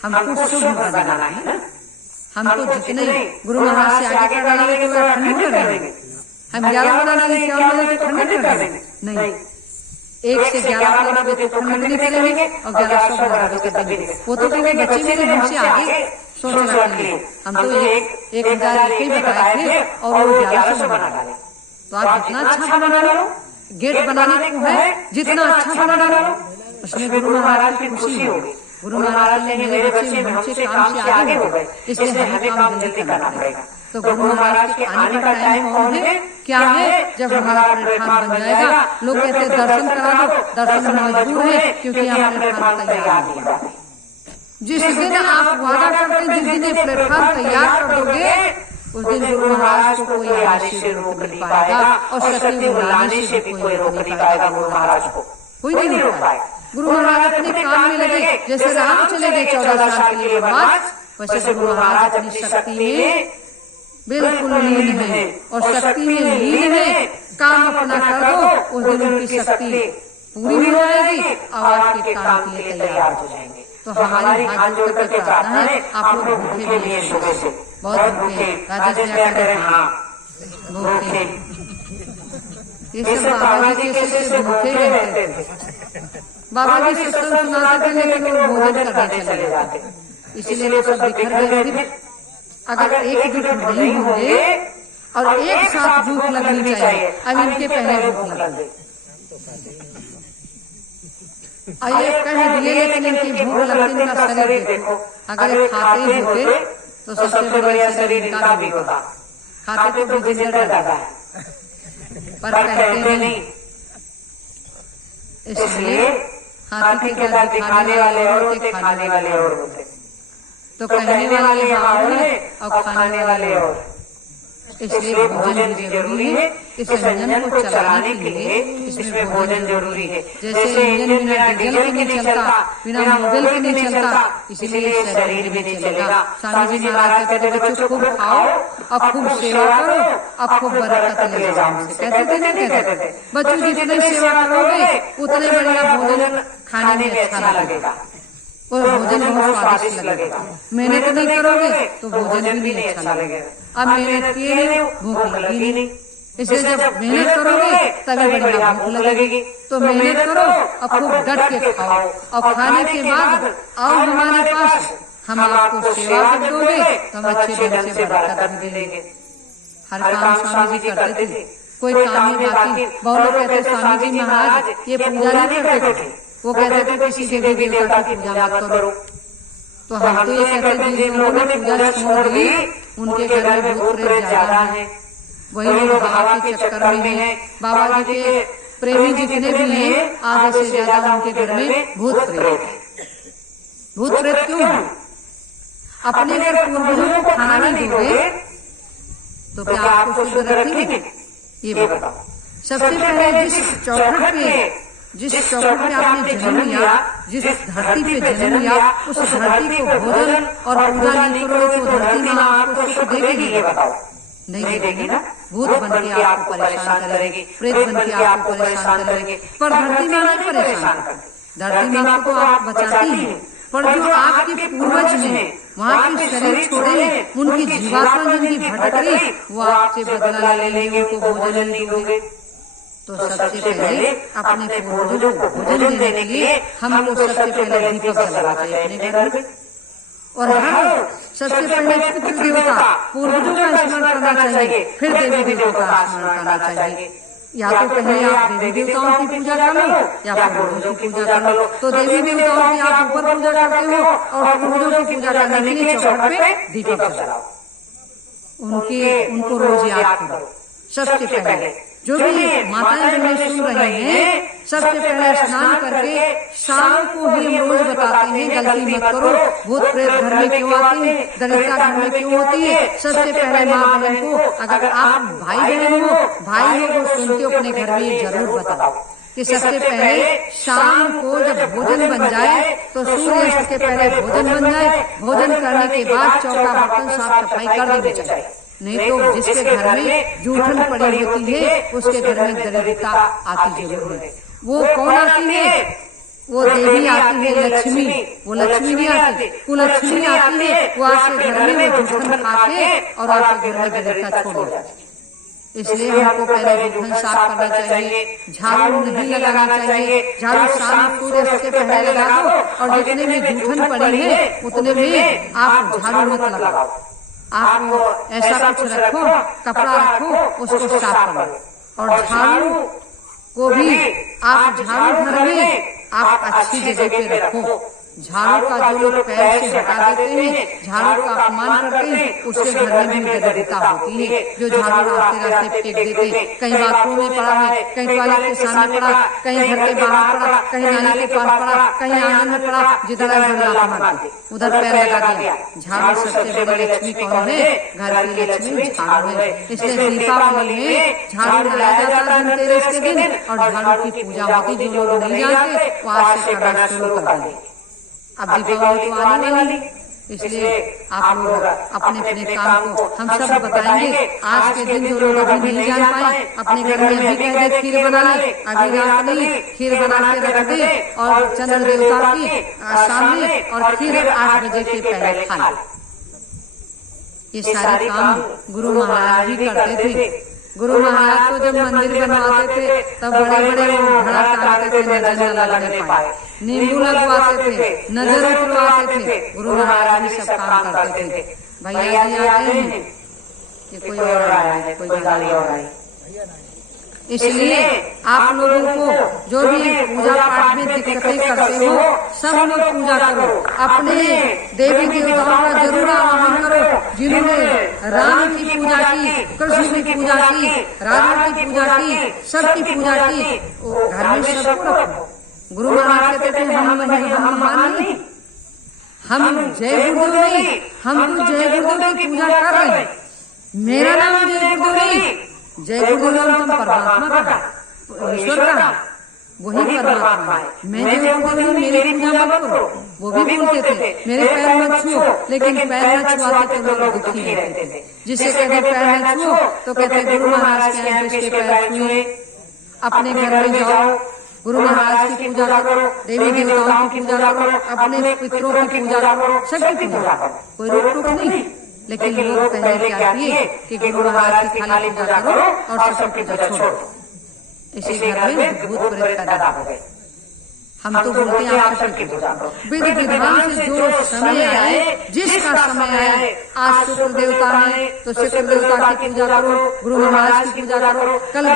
हमको शुभ बनाना है ना, हमको जितने गुरु महाराज से आगे बढ़ाएंगे तो खंडन कर देंगे। हम 11 बना देंगे, 51 बना तो खंडन कर देंगे नहीं, 1 से 11 बनाओगे तो खंडन नहीं करेंगे और 1100 बनाओगे तो देंगे। वो तो कहेंगे बच्चे मेरे हमसे आगे सोच रखते हैं, हम तो 1000 ही बताए थे और वो 1100 बना डाले। तो आप जितना अच्छा बना लो, गेट बनाने को है जितना अच्छा बना डालो, उसमें गुरु महाराज की खुशी होगी। गुरु महाराज ने मेरे बच्चे हमसे काम से आगे हो गए, इसलिए हमें काम जल्दी करना पड़ेगा। तो गुरु महाराज के आने का टाइम कौन है, क्या है? जब हमारा प्लेटफार्म बन जाएगा। लोग कहते हैं दर्शन करा दो, दर्शन में मजबूर है क्योंकि यहाँ प्लेटफार्म तैयार नहीं हुआ। जिस दिन आप वादा करते हैं, जिस दिन प्लेटफार्म तैयार कर दोगे, उस दिन गुरु महाराज को कोई आने से रोक नहीं पाएगा और सत्य बुलाने से भी कोई रोक नहीं पाएगा। गुरु महाराज को कोई नहीं रोक पाएगा। गुरु महाराज अपने काम में लगे, जैसे राम चले गए 14 साल के लिए वनवास, वैसे गुरु महाराज अपनी शक्ति में बिल्कुल लीन है और शक्ति में लीन है। काम अपना कर दो, उस दिन उनकी शक्ति पूरी हो जाएगी और आपके काम के लिए तैयार हो जाएंगे। तो हमारी हाथ जोड़ करके प्रार्थना है, आप लोग भूखे भी हैं सुबह से, बहुत भूखे, राजा जी कह रहे हाँ भूखे, ये सब बाबा जी के से भूखे रहते थे। बाबा जी सत्संग सुनाते थे लेकिन वो भोजन करने चले जाते, इसीलिए सब बिखर गए थे। अगर एक जुट नहीं होंगे और एक साथ भूख लगनी चाहिए, अब इनके पहले भूख लग गई और ये कह दिए, लेकिन इनकी भूख लगती, इनका शरीर देखो। अगर खाते ही होते तो सबसे बढ़िया शरीर इनका भी होता, खाते तो भी जिंदा रहता है, पर कहते नहीं। इसलिए हाथी के दांत दिखाने वाले और थे, खाने वाले और होते। तो कहने वाले और है और खाने वाले और। इसलिए भोजन भी जरूरी है। इस इंजन को चलाने के लिए इसमें भोजन जरूरी है। जैसे इंजन बिना डीजल के नहीं चलता, बिना मोबिल के नहीं चलता, इसीलिए शरीर भी नहीं चलेगा। स्वामी जी महाराज कहते बच्चों खूब खाओ और खूब सेवा करो और खूब बरकत ले जाओ हमसे, कहते थे नहीं कहते थे? बच्चों जितने सेवा करोगे उतने बढ़िया भोजन खाने में अच्छा लगेगा और भोजन बहुत स्वादिष्ट लगेगा। मेहनत नहीं करोगे तो भोजन भी नहीं अच्छा लगेगा। अब मेहनत किए नहीं, भूख लगी नहीं, इसलिए जब मेहनत करोगे तभी बढ़िया भूख लगेगी। तो मेहनत करो और खूब डट के खाओ और खाने के बाद आओ हमारे पास, हम आपको सेवा कर दोगे तो हम अच्छे ढंग से बरकत भी देंगे। हर काम स्वामी जी करते थे, कोई काम नहीं बाकी। बहुत लोग कहते स्वामी जी महाराज ये पूजा नहीं करते थे, वो कहते थे किसी देवी देवता की पूजा मत करो। तो हम तो ये कहते हैं जिन लोगों ने पूजा छोड़ दी उनके घर में भूत प्रेत ज्यादा है, वही लोग बाबा के चक्कर में हैं। बाबा जी के प्रेमी जितने भी हैं आधे से ज्यादा उनके घर में भूत प्रेत है। भूत प्रेत क्यों है? अपने अगर पूर्वजों को खाना नहीं दोगे तो क्या आपको शुद्ध रखेंगे? ये बताओ। सबसे पहले जिस चौखट पे आपने जन्म लिया, जिस धरती पे जन्म लिया, उस धरती को भोजन और पूजा नहीं करोगे तो धरती में आपको सुख देगी? ये बताओ, नहीं देगी ना। भूत बन के आपको परेशान करेगी, प्रेत बन के आपको परेशान करेगी, पर धरती में नहीं परेशान करती। धरती में आपको आप बचाती है, पर जो आपके पूर्वज हैं वहाँ के शरीर छोड़े हैं, उनकी जीवात्मा जिनकी भटक रही वो आपसे बदला ले लेंगे, उनको भोजन नहीं दोगे। तो सबसे पहले अपने पूर्वजों को भोजन देने के लिए हमको सबसे पहले दीपक जलाना चाहिए अपने घर में। और हम सबसे पहले पितृ देवता पूर्वजों का स्मरण करना चाहिए, फिर देवी देवताओं का स्मरण करना चाहिए। या तो पहले आप देवी देवताओं की पूजा कर लो या पूर्वजों की पूजा कर लो। तो देवी देवताओं की आप ऊपर पूजा करते हो और पूर्वजों की पूजा करने के लिए चौखट पे दीपक जलाओ, उनको रोज याद करो सबसे पहले। जो भी माताएं बहनें सुन रहे हैं, सबसे पहले स्नान करके शाम को ही हम रोज बताते हैं गलती मत करो, भूत प्रेत घर में क्यों आते हैं, दरिद्रता घर में क्यों होती है। सबसे पहले माँ बहन को, अगर आप भाई बहन हो, भाई को सुनते हो अपने घर में जरूर बताओ कि सबसे पहले शाम को जब भोजन बन जाए तो सूर्यास्त के पहले भोजन बन जाए, भोजन करने के बाद चौका बर्तन साफ सफाई कर देनी चाहिए। नहीं तो जिसके घर में जूठन पड़ी होती है उसके घर में दरिद्रता आती जरूर है। वो कौन आती है? वो देवी आती है, लक्ष्मी। वो लक्ष्मी नहीं आती, कुलक्ष्मी आती है। वो आपके घर में वो जूठन खाके और आपके घर में दरिद्रता छोड़ जाती है। इसलिए हमको पहले जूठन साफ करना चाहिए, झाड़ू नहीं लगाना चाहिए। झाड़ू शाम सूर्य के पहले लगा दो और जितने में जूठन पड़ी है उतने में आप झाड़ू मत लगाओ। आप ऐसा कुछ रखो, कपड़ा रखो, उसको साफ करो। और झाड़ू को भी आप झाड़ू घर में आप अच्छी जगह पे रखो। झाड़ू का जो लोग पैर से हटा देते हैं, झाड़ू का अपमान करते हैं, उससे घर में भी दरिद्रता होती है। जो झाड़ू रास्ते रास्ते फेंक देते, कहीं बाथरूम में पड़ा है, कहीं टॉयलेट के सामने पड़ा, कहीं घर के बाहर पड़ा, कहीं नाली के पास पड़ा, कहीं आंगन में पड़ा, जिधर मारते उधर पैर लगा दिया। झाड़ू सबसे बड़ी लक्ष्मी कौन है? घर की लक्ष्मी झाड़ू है। इसलिए दीपावली में झाड़ू लगाया जाता है धनतेरस के दिन और झाड़ू की पूजा होती। जो लोग नहीं जानते वो आज से करना शुरू कर देंगे। अब दीपावली तो आने वाली, इसलिए आप लोग अपने अपने काम को हम सब बताएंगे। आज के दिन जो लोग अभी नहीं जान पाए, अपने घर में अभी कह दे खीर बना ले, अभी रात नहीं खीर बना के रख दे और चंद्र देवता की सामने और खीर 8 बजे के पहले खा ले। ये सारे काम गुरु महाराज भी करते थे। गुरु महाराज को जब मंदिर बनवाते थे तब बड़े बड़े घड़ा टांगते थे, नजर न लगने पाए, नींबू लगवाते थे, नजर उतरवाते थे। गुरु महाराज भी सब काम करते थे। भैया जी आ गए हैं कि कोई और आया है, कोई गाली और आई। इसलिए आप लोगों को जो भी पूजा पाठ में दिक्कतें करते हो, सब लोग पूजा करो। अपने देवी देवताओं का जरूर आह्वान करो। जिन्होंने राम की पूजा की, कृष्ण की पूजा की, राधा की पूजा की, सबकी पूजा की, घर में सबको रखो। गुरु महाराज कहते थे हम महान नहीं, हम जय गुरुदेव नहीं, हम तो जय गुरुदेव की पूजा कर रहे हैं। मेरा नाम जय गुरुदेव नहीं, जय गुरुदेव हम परमात्मा का, ईश्वर का, वही परमात्मा है। मैं जय गुरुदेव मेरी पूजा मत करो। वो भी बोलते थे मेरे पैर मत छुओ, लेकिन पैर न छुआते तो लोग दुखी रहते थे। जिसे कहते पैर न छुओ तो कहते गुरु महाराज के यहाँ इसके पैर छुए। अपने घर में जाओ, गुरु महाराज की पूजा करो, देवी देवताओं की पूजा करो, अपने पितरों की पूजा करो, सबकी पूजा करो, कोई रोक टोक नहीं। लेकिन लोग पहले क्या किए कि गुरु महाराज की खाली पूजा करो और सब पूजा छोड़ो। इसी घर में भूत प्रेत पैदा हो गए। हम तो बोलते हैं आप सबकी पूजा करो। विधि विधान से जो समय आए, जिसका समय आए, आज शुक्र देवता है तो शुक्र देवता की पूजा करो, गुरु महाराज की पूजा करो। कल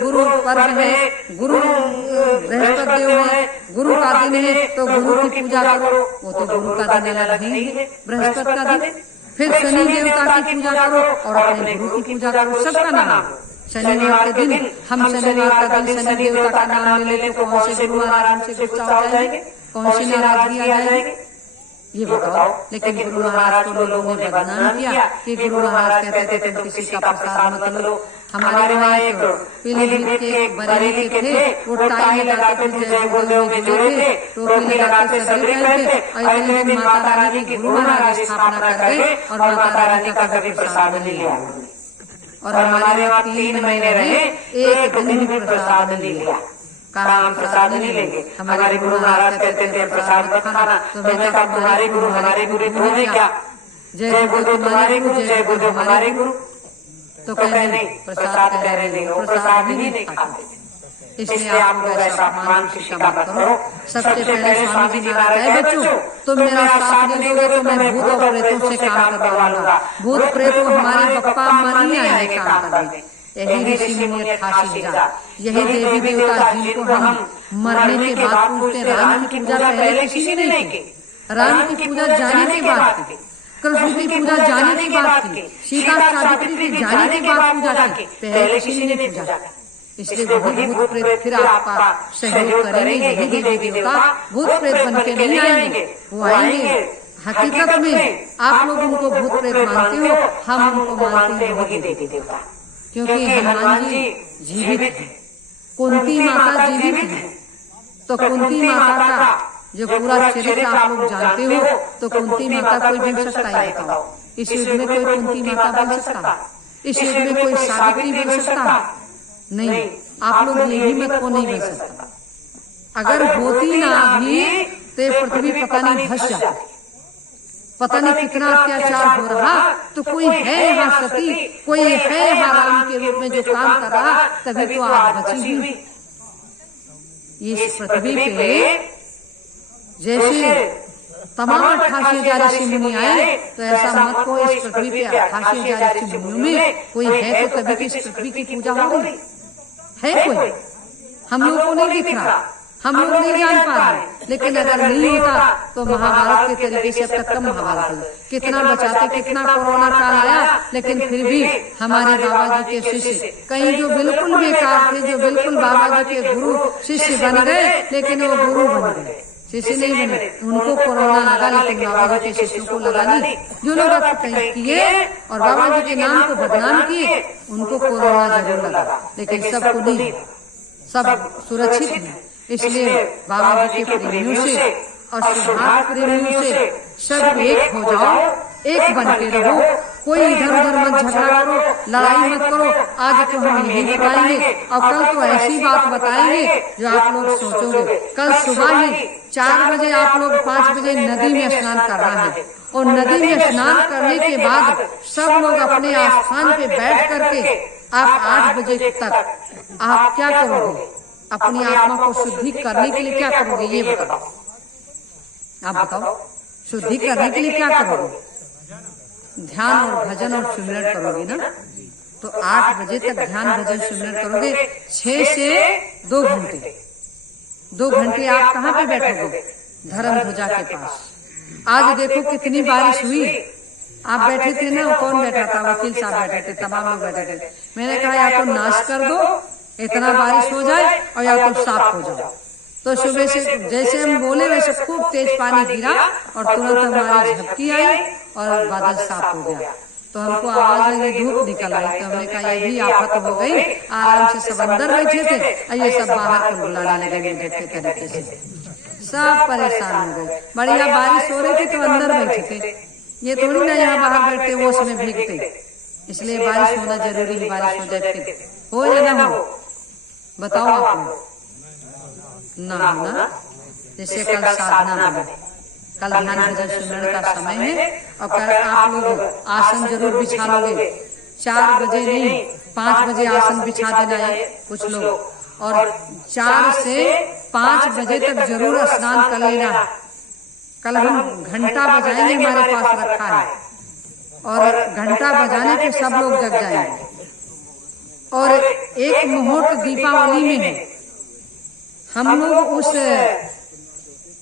गुरु पर्व है, गुरु बृहस्पति देव है, गुरु का दिन है तो गुरु की पूजा करो। वो तो गुरु का दिन अलग नहीं है, बृहस्पति का दिन। फिर शनि देवता की पूजा करो और अपने गुरु की पूजा करो। सबका नाम शनिवार के दिन, हम शनिवार का दिन शनि देवता का नाम ले लेते, कौन से गुरु महाराज हमसे गुस्सा हो जाएंगे, कौन सी नाराजगी आ जाएगी, ये बताओ। लेकिन गुरु महाराज को लोगों ने बदनाम किया कि गुरु महाराज कहते थे तुम किसी का प्रसाद मत लो। हमारे वहाँ एक पीलीभीत के बरेली के थे, वो टाई लगाते थे, जय गुरुदेव में जुड़े थे, टोपी लगाते सभी पहनते और इतने दिन माता रानी की गुरु महाराज स्थापना कर गए और माता रानी का कभी प्रसाद नहीं लिया। और हमारे वहाँ 3 महीने रहे, एक दिन भी प्रसाद नहीं लिया। कहा हम प्रसाद नहीं लेंगे। हमारे गुरु महाराज कहते थे प्रसाद मत खाना। तो मैंने कहा तुम्हारे गुरु तुम्हें क्या, जय गुरुदेव तुम्हारे गुरु, जय गुरुदेव हमारे गुरु। तो कहे नहीं प्रसाद कह रहे नहीं, वो प्रसाद भी नहीं खाते। इसलिए आप लोग ऐसा अपमान शिक्षा मत करो। सबसे पहले स्वामी जी महाराज कहे बच्चों तुम मेरा साथ नहीं दोगे तो मैं भूत और प्रेतों से काम करवाऊंगा। भूत प्रेत को हमारे बप्पा अम्मा नहीं आएंगे काम करने। यही ऋषि मुनि था शिवजा, यही देवी देवता जिनको हम मरने के बाद पूछते। राम की पूजा पहले किसी ने नहीं की, राम की पूजा जाने के बाद की। कृष्ण की पूजा जाने के बाद की, सीता सावित्री के जाने के बाद पूजा की, पहले किसी ने पूजा। इसलिए वही भूत प्रेत फिर आपका सहयोग करेंगे। यही देवी देवता भूत प्रेत बन के नहीं आएंगे, वो आएंगे हकीकत में। आप लोग उनको भूत प्रेत मानते हो, हम उनको मानते हैं वही देवी देवता, क्योंकि हनुमान जी जीवित है, कुंती माता जीवित है। तो कुंती माता का जो पूरा चरित्र आप लोग जानते हो, तो कुंती माता कोई बन सकता है? बताओ, इस युग में कोई कुंती माता बन सकता? इस युग में कोई सावित्री बन सकता? नहीं, आप लोग ये हिम्मत को नहीं बन सकता। अगर होती ना भी तो पृथ्वी पता नहीं धस जाती, पता नहीं कितना अत्याचार हो रहा। तो कोई है यहाँ सती, कोई है यहाँ राम के रूप में जो काम कर रहा, तभी तो आप बची हुई। इस पृथ्वी पे जैसे तमाम 88,000 ऋषि मुनि आए, तो ऐसा मत को इस पृथ्वी पे 88,000 ऋषि मुनियों में कोई है तो तभी इस पृथ्वी की पूजा हो रही है। कोई हम लोग को नहीं दिख रहा, हम लोग नहीं जान पा रहे। लेकिन अगर नहीं होता तो महाभारत के तरीके से अब तक कम महाभारत है, कितना बचाते, कितना कोरोना काल आया, लेकिन फिर भी हमारे बाबा जी के शिष्य कई जो बिल्कुल बेकार थे, जो बिल्कुल बाबा जी के गुरु शिष्य बन गए, लेकिन वो गुरु बन गए, शिष्य नहीं बने। उनको कोरोना लगा, लेकिन बाबा जी के शिष्यों को लगा नहीं। जो लोग अब किए और बाबा जी के नाम को बदनाम किए, उनको कोरोना जरूर लगा, लेकिन सबको नहीं, सब सुरक्षित है। इसलिए बाबा जी के प्रेमियों से और सिद्धार्थ प्रेमियों से सब एक हो जाओ, एक बन के रहो। कोई इधर उधर मत झगड़ा करो, लड़ाई मत करो। आज तो हम यही बताएंगे और कल तो ऐसी बात बताएंगे जो आप लोग सोचोगे। कल सुबह ही 4 बजे आप लोग 5 बजे नदी में स्नान करना है, और नदी में स्नान करने के बाद सब लोग अपने आस्थान पे बैठ करके आप 8 बजे तक आप क्या करोगे? अपनी आत्मा को शुद्धि करने के लिए क्या करोगे? ये बताओ, आप बताओ, शुद्धि करने के लिए क्या करोगे? ध्यान और भजन और सुमिरन करोगे ना। तो 8 बजे तक ध्यान भजन सुमिरन करोगे। 6 से 2 घंटे, 2 घंटे आप कहाँ पे बैठोगे? धर्म ध्वजा के पास। आज देखो कितनी बारिश हुई। आप बैठे थे ना, कौन बैठा था? वकील साहब बैठे थे, तमाम लोग बैठे थे। मैंने कहा या तो नाश कर दो, इतना बारिश हो जाए, और या तो साफ हो जाओ। तो सुबह से जैसे हम बोले वैसे खूब तेज पानी गिरा और तुरंत हमारी झपकी आई और बादल साफ हो गया। तो हमको आवाज लगी, धूप निकल आई। तो हमने कहा ये भी आफत हो गई। आराम से सब अंदर बैठे थे और ये सब बाहर को बुलाने लगे मेढक के तरीके से। सब परेशान हो गए। बढ़िया बारिश हो रही थी तो अंदर बैठे थे, ये थोड़ी ना यहाँ बाहर बैठते वो उसमें भीगते। इसलिए बारिश होना जरूरी है। बारिश हो जाए फिर हो या ना हो, बताओ आप लोग। ना होना, जैसे कल साधना बने, कल ध्यान भजन सुमिरन का समय है, और कल आप लोग आसन जरूर बिछा लोगे। 4 बजे नहीं, 5 बजे आसन बिछा देना है कुछ लोग, और 4 से 5 बजे तक जरूर स्नान कर लेना। कल हम घंटा बजाएंगे, हमारे पास रखा है, और घंटा बजाने पे सब लोग जग जाएंगे। और एक मुहूर्त दीपावली में है। हम लोग उस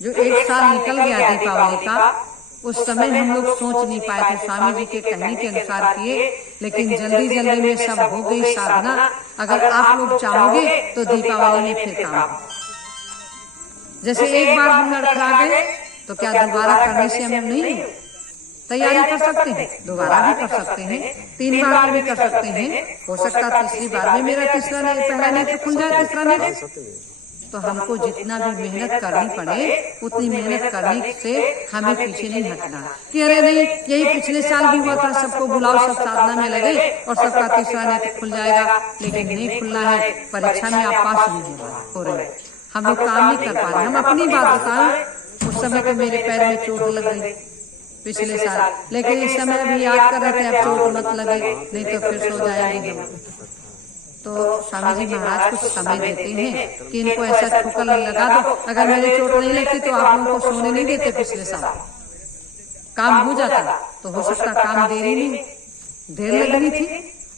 जो 1 साल निकल गया दीपावली का, उस समय हम लोग सोच नहीं पाए थे। स्वामी जी के कहने के अनुसार किए, लेकिन जल्दी जल्दी में सब हो गई साधना। अगर आप लोग चाहोगे तो दीपावली में फिर काम। जैसे एक बार हम लड़खड़ा गए तो क्या दोबारा करने से हम नहीं तैयारी कर सकते हैं? दोबारा भी कर सकते हैं, 3 बार भी कर सकते हैं। हो सकता तीसरी बार में मेरा तीसरा नहीं, पहला नहीं तो खुल जाए, तीसरा नहीं। तो हमको जितना भी मेहनत करनी पड़े उतनी मेहनत करने से हमें पीछे नहीं हटना कि अरे नहीं यही पिछले साल भी हुआ था, सबको बुलाओ, सब साधना में लगे और सबका तीसरा नहीं तो खुल जाएगा। लेकिन नहीं खुलना है, परीक्षा में आप पास नहीं हो रहे। हम लोग काम नहीं कर पा रहे। हम अपनी बात बताएं, उस समय तो मेरे पैर में चोट लग गई पिछले साल, लेकिन इस समय अभी याद कर रहे थे अब चोट मत लगे, नहीं तो फिर सो जाएंगे हम। तो स्वामी जी महाराज कुछ समय देते हैं कि इनको ऐसा ठोकर लगा दो। अगर मेरी चोट नहीं लगती तो आप लोगों को सोने नहीं देते। पिछले साल काम हो जाता, तो हो सकता काम देरी नहीं, देर लगनी थी।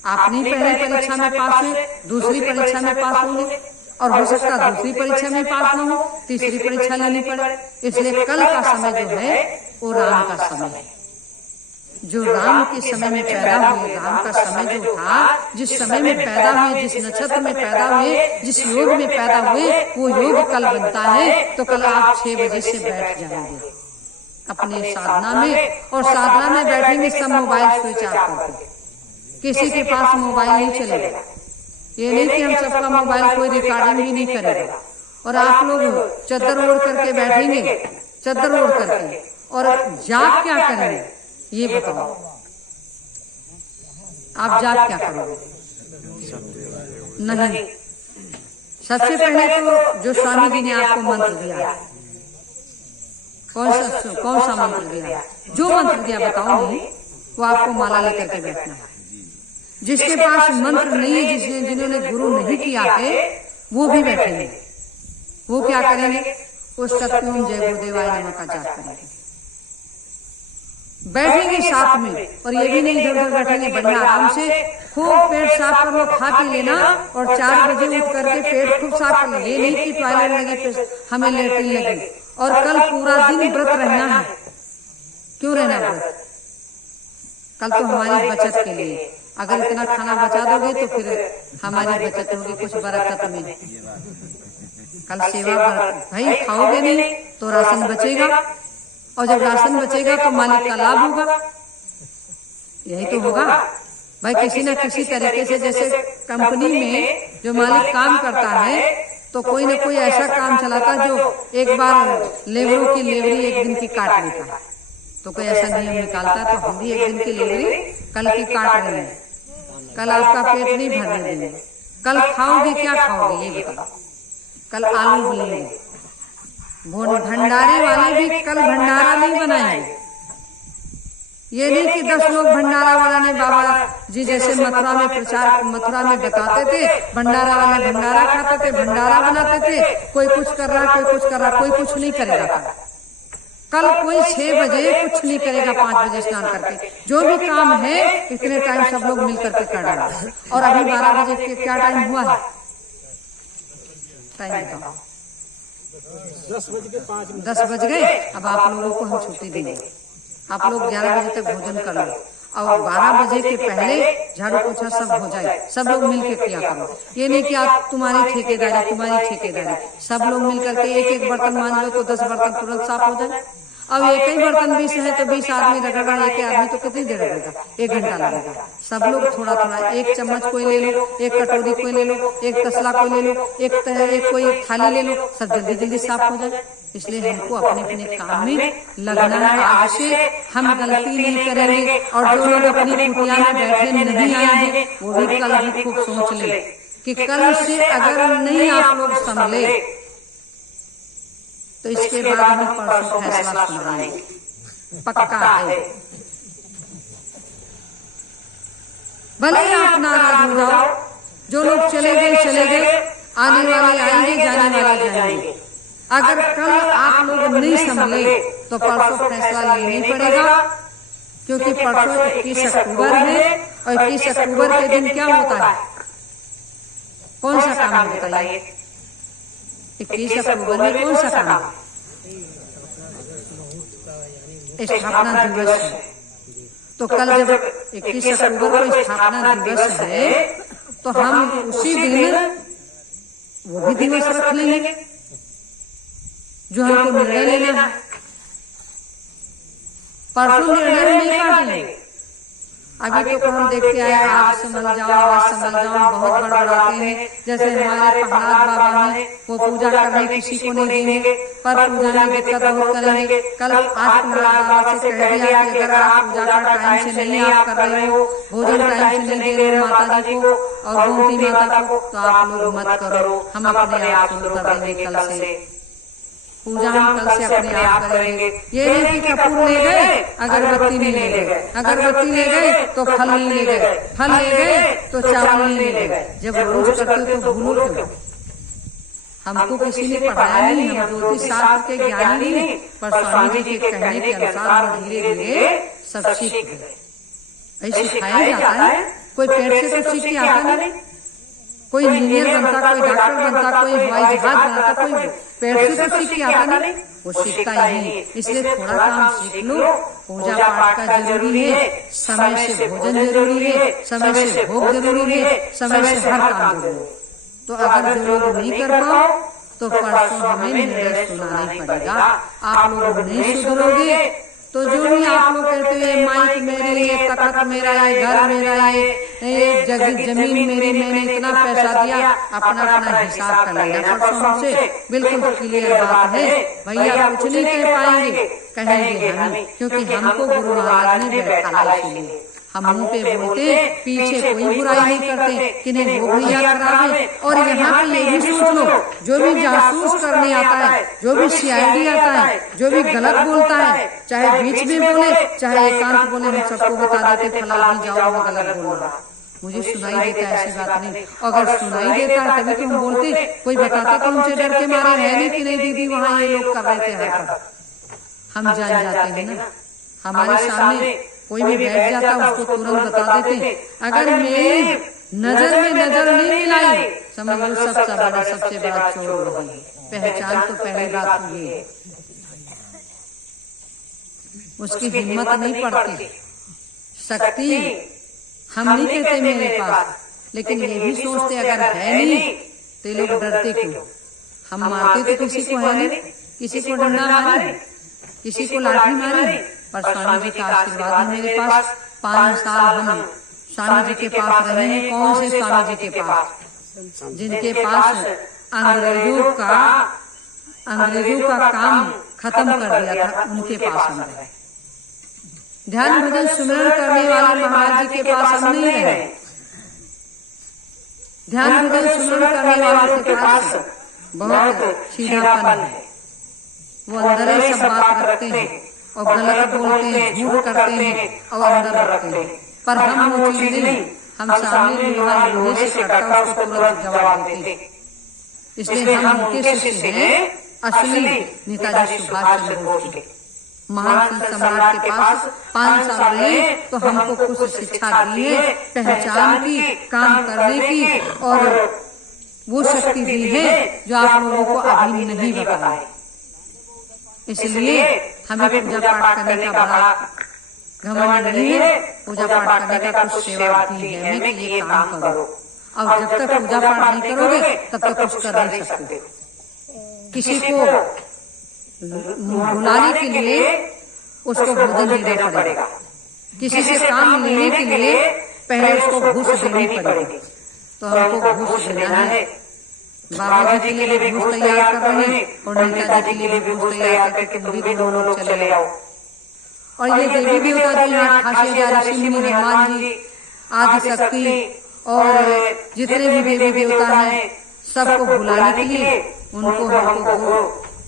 आप नहीं पहली परीक्षा में पास हुए, दूसरी परीक्षा में पास होंगे, और हो सकता दूसरी परीक्षा में पास न हो, तीसरी परीक्षा लेनी पड़े। इसलिए कल का समय जो है वो राम का समय है। जो राम के समय में पैदा हुए, राम का समय जो था, जिस समय में पैदा हुए, जिस नक्षत्र में पैदा हुए, जिस योग में पैदा हुए, वो योग कल बनता है। तो कल आप 6 बजे से बैठ जाएंगे अपने साधना में, और साधना में बैठेंगे सब मोबाइल स्विच ऑफ करके, किसी के पास मोबाइल नहीं चलेगा। ये नहीं कि हम सबका मोबाइल कोई रिकॉर्डिंग भी नहीं करेगा। और आप लोग चद्दर ओढ़ करके बैठेंगे, चद्दर ओढ़ करके, और जाप क्या करेंगे ये बताओ, आप जाप क्या करोगे? नहीं, सबसे पहले तो जो स्वामी जी ने आपको मंत्र दिया, कौन सा मंत्र दिया? जो मंत्र दिया बताओ नहीं, वो आपको माला लेकर के बैठना है। जिसके पास मंत्र नहीं है, जिन्होंने गुरु नहीं किया है, वो भी बैठेंगे। वो क्या करेंगे? उस सत्यम जय गुरुदेवाय नमः का जाप करेंगे, बैठेंगे साथ में। और ये भी नहीं इधर उधर बैठेंगे, बढ़िया आराम से खूब पेट साफ कर लो, खा पी लेना, और 4 बजे उठ करके पेट खूब साफ कर लो। ये नहीं कि टॉयलेट लगी हमें लेटरिन लगी। और कल पूरा दिन व्रत रहना है। क्यों रहना व्रत? कल तो हमारी बचत के लिए। अगर इतना खाना बचा दोगे तो फिर हमारी बचत होगी कुछ बरकत में। कल सेवा भाई खाओगे नहीं तो राशन बचेगा, और जब राशन बचेगा तो मालिक का लाभ होगा। यही तो होगा भाई। किसी न किसी तरीके से, जैसे कंपनी में जो मालिक काम करता है, तो कोई न कोई ऐसा काम चलाता जो एक बार लेबरों की लेबरी एक दिन की काट लेता है। तो कोई ऐसा नियम निकालता है, तो हम भी एक दिन की लेबरी कल की काट रहे हैं। कल आपका पेट नहीं भरने देंगे। कल खाओगे, क्या खाओगे ये बताओ? कल आलू बोलेंगे। भंडारे वाले भी कल भंडारा नहीं बनाएंगे। ये नहीं कि 10 लोग भंडारा वाला ने बाबा जी जैसे मथुरा में प्रचार, मथुरा में बताते थे, भंडारा वाले भंडारा खाते थे, भंडारा बनाते थे। कोई कुछ कर रहा, कोई कुछ कर रहा, कोई कुछ नहीं करेगा। कल कोई 6 बजे कुछ नहीं करेगा, 5 बजे स्नान करके जो भी काम है इतने टाइम सब लोग मिलकर के कर डाला। और अभी 12 बजे के क्या टाइम हुआ है? टाइम बताओ। 10 बज गए। अब आप लोगों को हम छुट्टी देंगे। आप लोग 11 बजे तक भोजन कर लो, और 12 बजे के पहले झाड़ू पोछा सब हो जाए। सब लोग मिलकर किया करो। ये नहीं कि आप तुम्हारी ठेकेदारी, सब लोग मिलकर के एक बर्तन मांज लो तो 10 बर्तन तुरंत साफ हो जाए। अब एक ही बर्तन 20 है तो 20 आदमी रगड़ा, एक आदमी तो कितनी देर लगेगा? 1 घंटा लगेगा। सब लोग थोड़ा थोड़ा, एक चम्मच कोई ले लो, एक कटोरी कोई ले लो, एक तसला कोई ले लो, एक कोई थाली ले लो, सब जल्दी जल्दी साफ हो जाए। इसलिए हमको अपने अपने काम में लगना है। आज से हम गलती नहीं करेंगे। और जो लोग अपनी कुटिया में बैठे नहीं आए हैं, वो भी कल भी खूब सोच ले कि कल से अगर नहीं आप लोग संभले तो इसके बाद हम परसों फैसला सुनाएंगे, पक्का है। भले आप नाराज हो जाओ, जो लोग चले गए, आने वाले आएंगे, जाने वाले जाएंगे। अगर कल आप लोग नहीं संभले तो परसों फैसला लेना ही पड़ेगा, क्योंकि परसों 21 अक्टूबर है। और 21 अक्टूबर के दिन क्या होता है? कौन सा काम है बताइए? 21 अक्टूबर में कौन सा काम? स्थापना दिवस है। तो कल जब 21 अक्टूबर को स्थापना दिवस है, तो हम उसी दिन वो भी दिवस रख लेंगे जो हमको निर्णय लेना है। परसों निर्णय नहीं काट लेंगे। अभी तो हम देखते आए, आज संभल जाओ, बहुत बड़बड़ाते हैं। जैसे हमारे प्रहलाद बाबा हैं, वो पूजा करने किसी को नहीं देंगे, पर पूजा में दिक्कत बहुत करेंगे। कल आज प्रहलाद बाबा से कह दिया कि अगर आप पूजा का टाइम से नहीं आप कर रहे हो, भोजन टाइम से नहीं दे रहे हो माता जी को और गोमती माता को, तो आप लोग मत करो, हम अपने आप शुरू कर देंगे। कल से पूजा हम कल से अपने आप करेंगे। ये नहीं कि कपूर ले गए, अगरबत्ती नहीं ले गए, अगरबत्ती ले गए तो फल नहीं ले गए, फल ले गए तो चावल नहीं ले गए। जब रोज करते तो भूलो क्यों? हमको किसी ने पढ़ाया नहीं, हम ज्योतिष शास्त्र के ज्ञानी नहीं, पर स्वामी जी के कहने के अनुसार हम धीरे धीरे सब सीख गए। ऐसे सिखाया जाता है, कोई पेट से तो सीख के आता नहीं। कोई इंजीनियर बनता, कोई डॉक्टर बनता, कोई हवाई जहाज बनाता, कोई पेड़ से तो सीख के आता नहीं, वो सीखता ही नहीं। इसलिए थोड़ा काम सीख लो। पूजा पाठ का जरूरी है, समय से भोजन जरूरी है, समय से भोग जरूरी है, समय से हर काम जरूरी है। तो अगर जो लोग नहीं कर पाओ तो परसों हमें निर्णय सुनाना ही पड़ेगा। आप लोग नहीं सुधरोगे तो जो भी आप लोग कहते हो ये माइक मेरे, ये तखत मेरा, ये घर मेरा, ये जमीन मेरी, मैंने इतना पैसा दिया, अपना अपना हिसाब कर लेना परसों हमसे। बिल्कुल क्लियर बात है भैया, कुछ नहीं कह पाएंगे, कहेंगे हम, क्योंकि हमको गुरु महाराज ने बैठाया, इसलिए हम मुंह पे बोलते, पीछे कोई बुराई नहीं करते कि नहीं वो भैया खराब है। और यहाँ पे ये भी सोच लो, जो भी जासूस करने आता है, जो भी सीआईडी आता है, जो भी गलत बोलता है, चाहे बीच में बोले चाहे एकांत बोले, हम सबको बता देते फला भी जाओ वो गलत बोल रहा। मुझे सुनाई देता है, ऐसी बात नहीं। अगर सुनाई देता है तभी तो हम बोलते, कोई बताता तो हमसे डर के मारे है नहीं कि नहीं दीदी वहाँ ये लोग कर रहे थे, हम जान जाते हैं ना। हमारे सामने कोई भी बैठ जाता उसको तुरंत बता देते। अगर मेरी नजर में नजर नहीं मिलाई, समझ लो सबसे बड़ा चोर वही। पहचान तो पहली बात हुई है, उसकी हिम्मत नहीं पड़ती, शक्ति हम नहीं कहते मेरे पास, लेकिन ये भी सोचते अगर है नहीं तो ये लोग डरते क्यों। हम मारते तो किसी को है नहीं, किसी को डंडा मारे, किसी को लाठी मारे, पर स्वामी जी का आशीर्वाद है मेरे पास। 5 साल हम स्वामी जी के पास रहे हैं। कौन से स्वामी जी के पास? जिनके पास अंग्रेजों का काम खत्म कर दिया था, उनके पास हम रहे। ध्यान भजन सुमिरन करने वाले महाराज जी के पास हम नहीं रहे। ध्यान भजन सुमिरन करने वालों के पास बहुत सीधापन है, वो अंदर ही सब बात रखते हैं और गलत बोलते हैं, झूठ करते हैं और अंदर रखते हैं। पर हम वो चीज नहीं, हम सामने लोहे से कटता उसको तुरंत जवाब देते। इसलिए हम उनके शिष्य हैं, असली नेताजी सुभाष चंद्र बोस के। महान सम्राट के पास 5 साल रहे तो हमको कुछ शिक्षा दी है, पहचान की, काम करने की, और वो शक्ति दी है जो आप लोगों को अभी नहीं बताई। इसलिए हमें पूजा पाठ करने का बड़ा घमंड नहीं है, पूजा पाठ करने का कुछ सेवा दी है हमें कि ये काम करो। अब जब तक पूजा पाठ नहीं करोगे तब तक कुछ कर नहीं सकते। किसी को बुलाने के लिए उसको भोजन देना पड़ेगा, किसी से काम लेने के लिए पहले उसको घूस देनी पड़ेगी। तो हमको घूस देना है। बाबा जी के लिए भी घूस तैयार कर रहे हैं और नेताजी के लिए भी घूस तैयार करके तुम भी दोनों लोग चले आओ। और ये देवी देवता जो यहाँ खासियत ऋषि मुनि, हनुमान जी, आदि शक्ति और जितने भी देवी देवता हैं, सबको बुलाने के लिए उनको हमको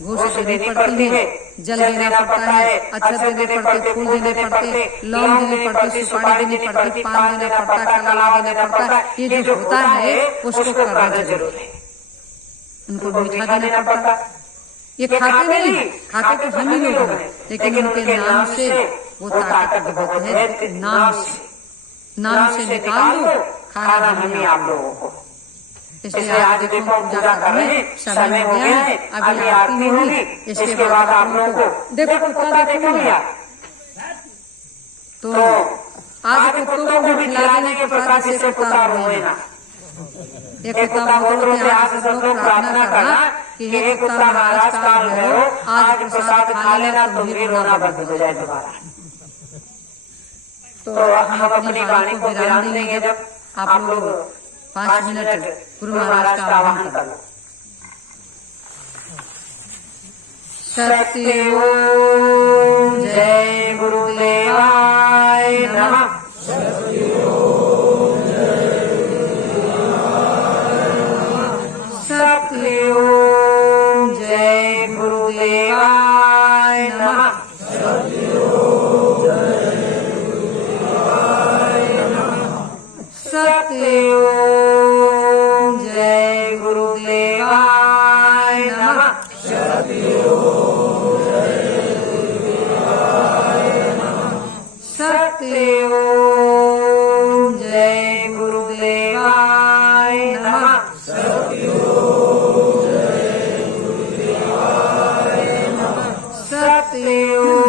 घूस देनी पड़ती है, जल देना पड़ता है, अक्षत देने पड़ते, फूल देने पड़ते, लौंग देने पड़ते, सुपारी देनी पड़ती, पान देना पड़ता, कला देना पड़ता। ये जो होता है उसको करना जरूर है। उनको मीठा देना पड़ता। ये खाते नहीं, खाते तो हम ही लोग हैं, लेकिन उनके नाम से वो ताकत बहुत है। नाम से निकाल दो, खाना हमने आप लोगों को। इसलिए आप देखो पूजा कर रहे हैं, समय हो गया है, अभी आरती होगी, इसके बाद आप लोगों को देखो कुत्ता देखो भैया, तो आज कुत्तों को भी खिला देने के प्रसाद से कुत्ता रोए ना। ये कुत्ता बोलो कि आज सब लोग प्रार्थना करना कि हे कुत्ता महाराज का हो, आज प्रसाद खा लेना, तुम भी रोना बंद हो जाए दोबारा। तो हम अपनी वाणी को विराम देंगे जब आप लोग 5 मिनट गुरु महाराज का आह्वान करो। सत्य ओम, जय गुरुदेवाय नमः। सत्य ओम, जय गुरुदेवाय नमः। सत्यों जय गुरुदेवाय नमः। सत्यों जय गुरुदेवाय नमः। देव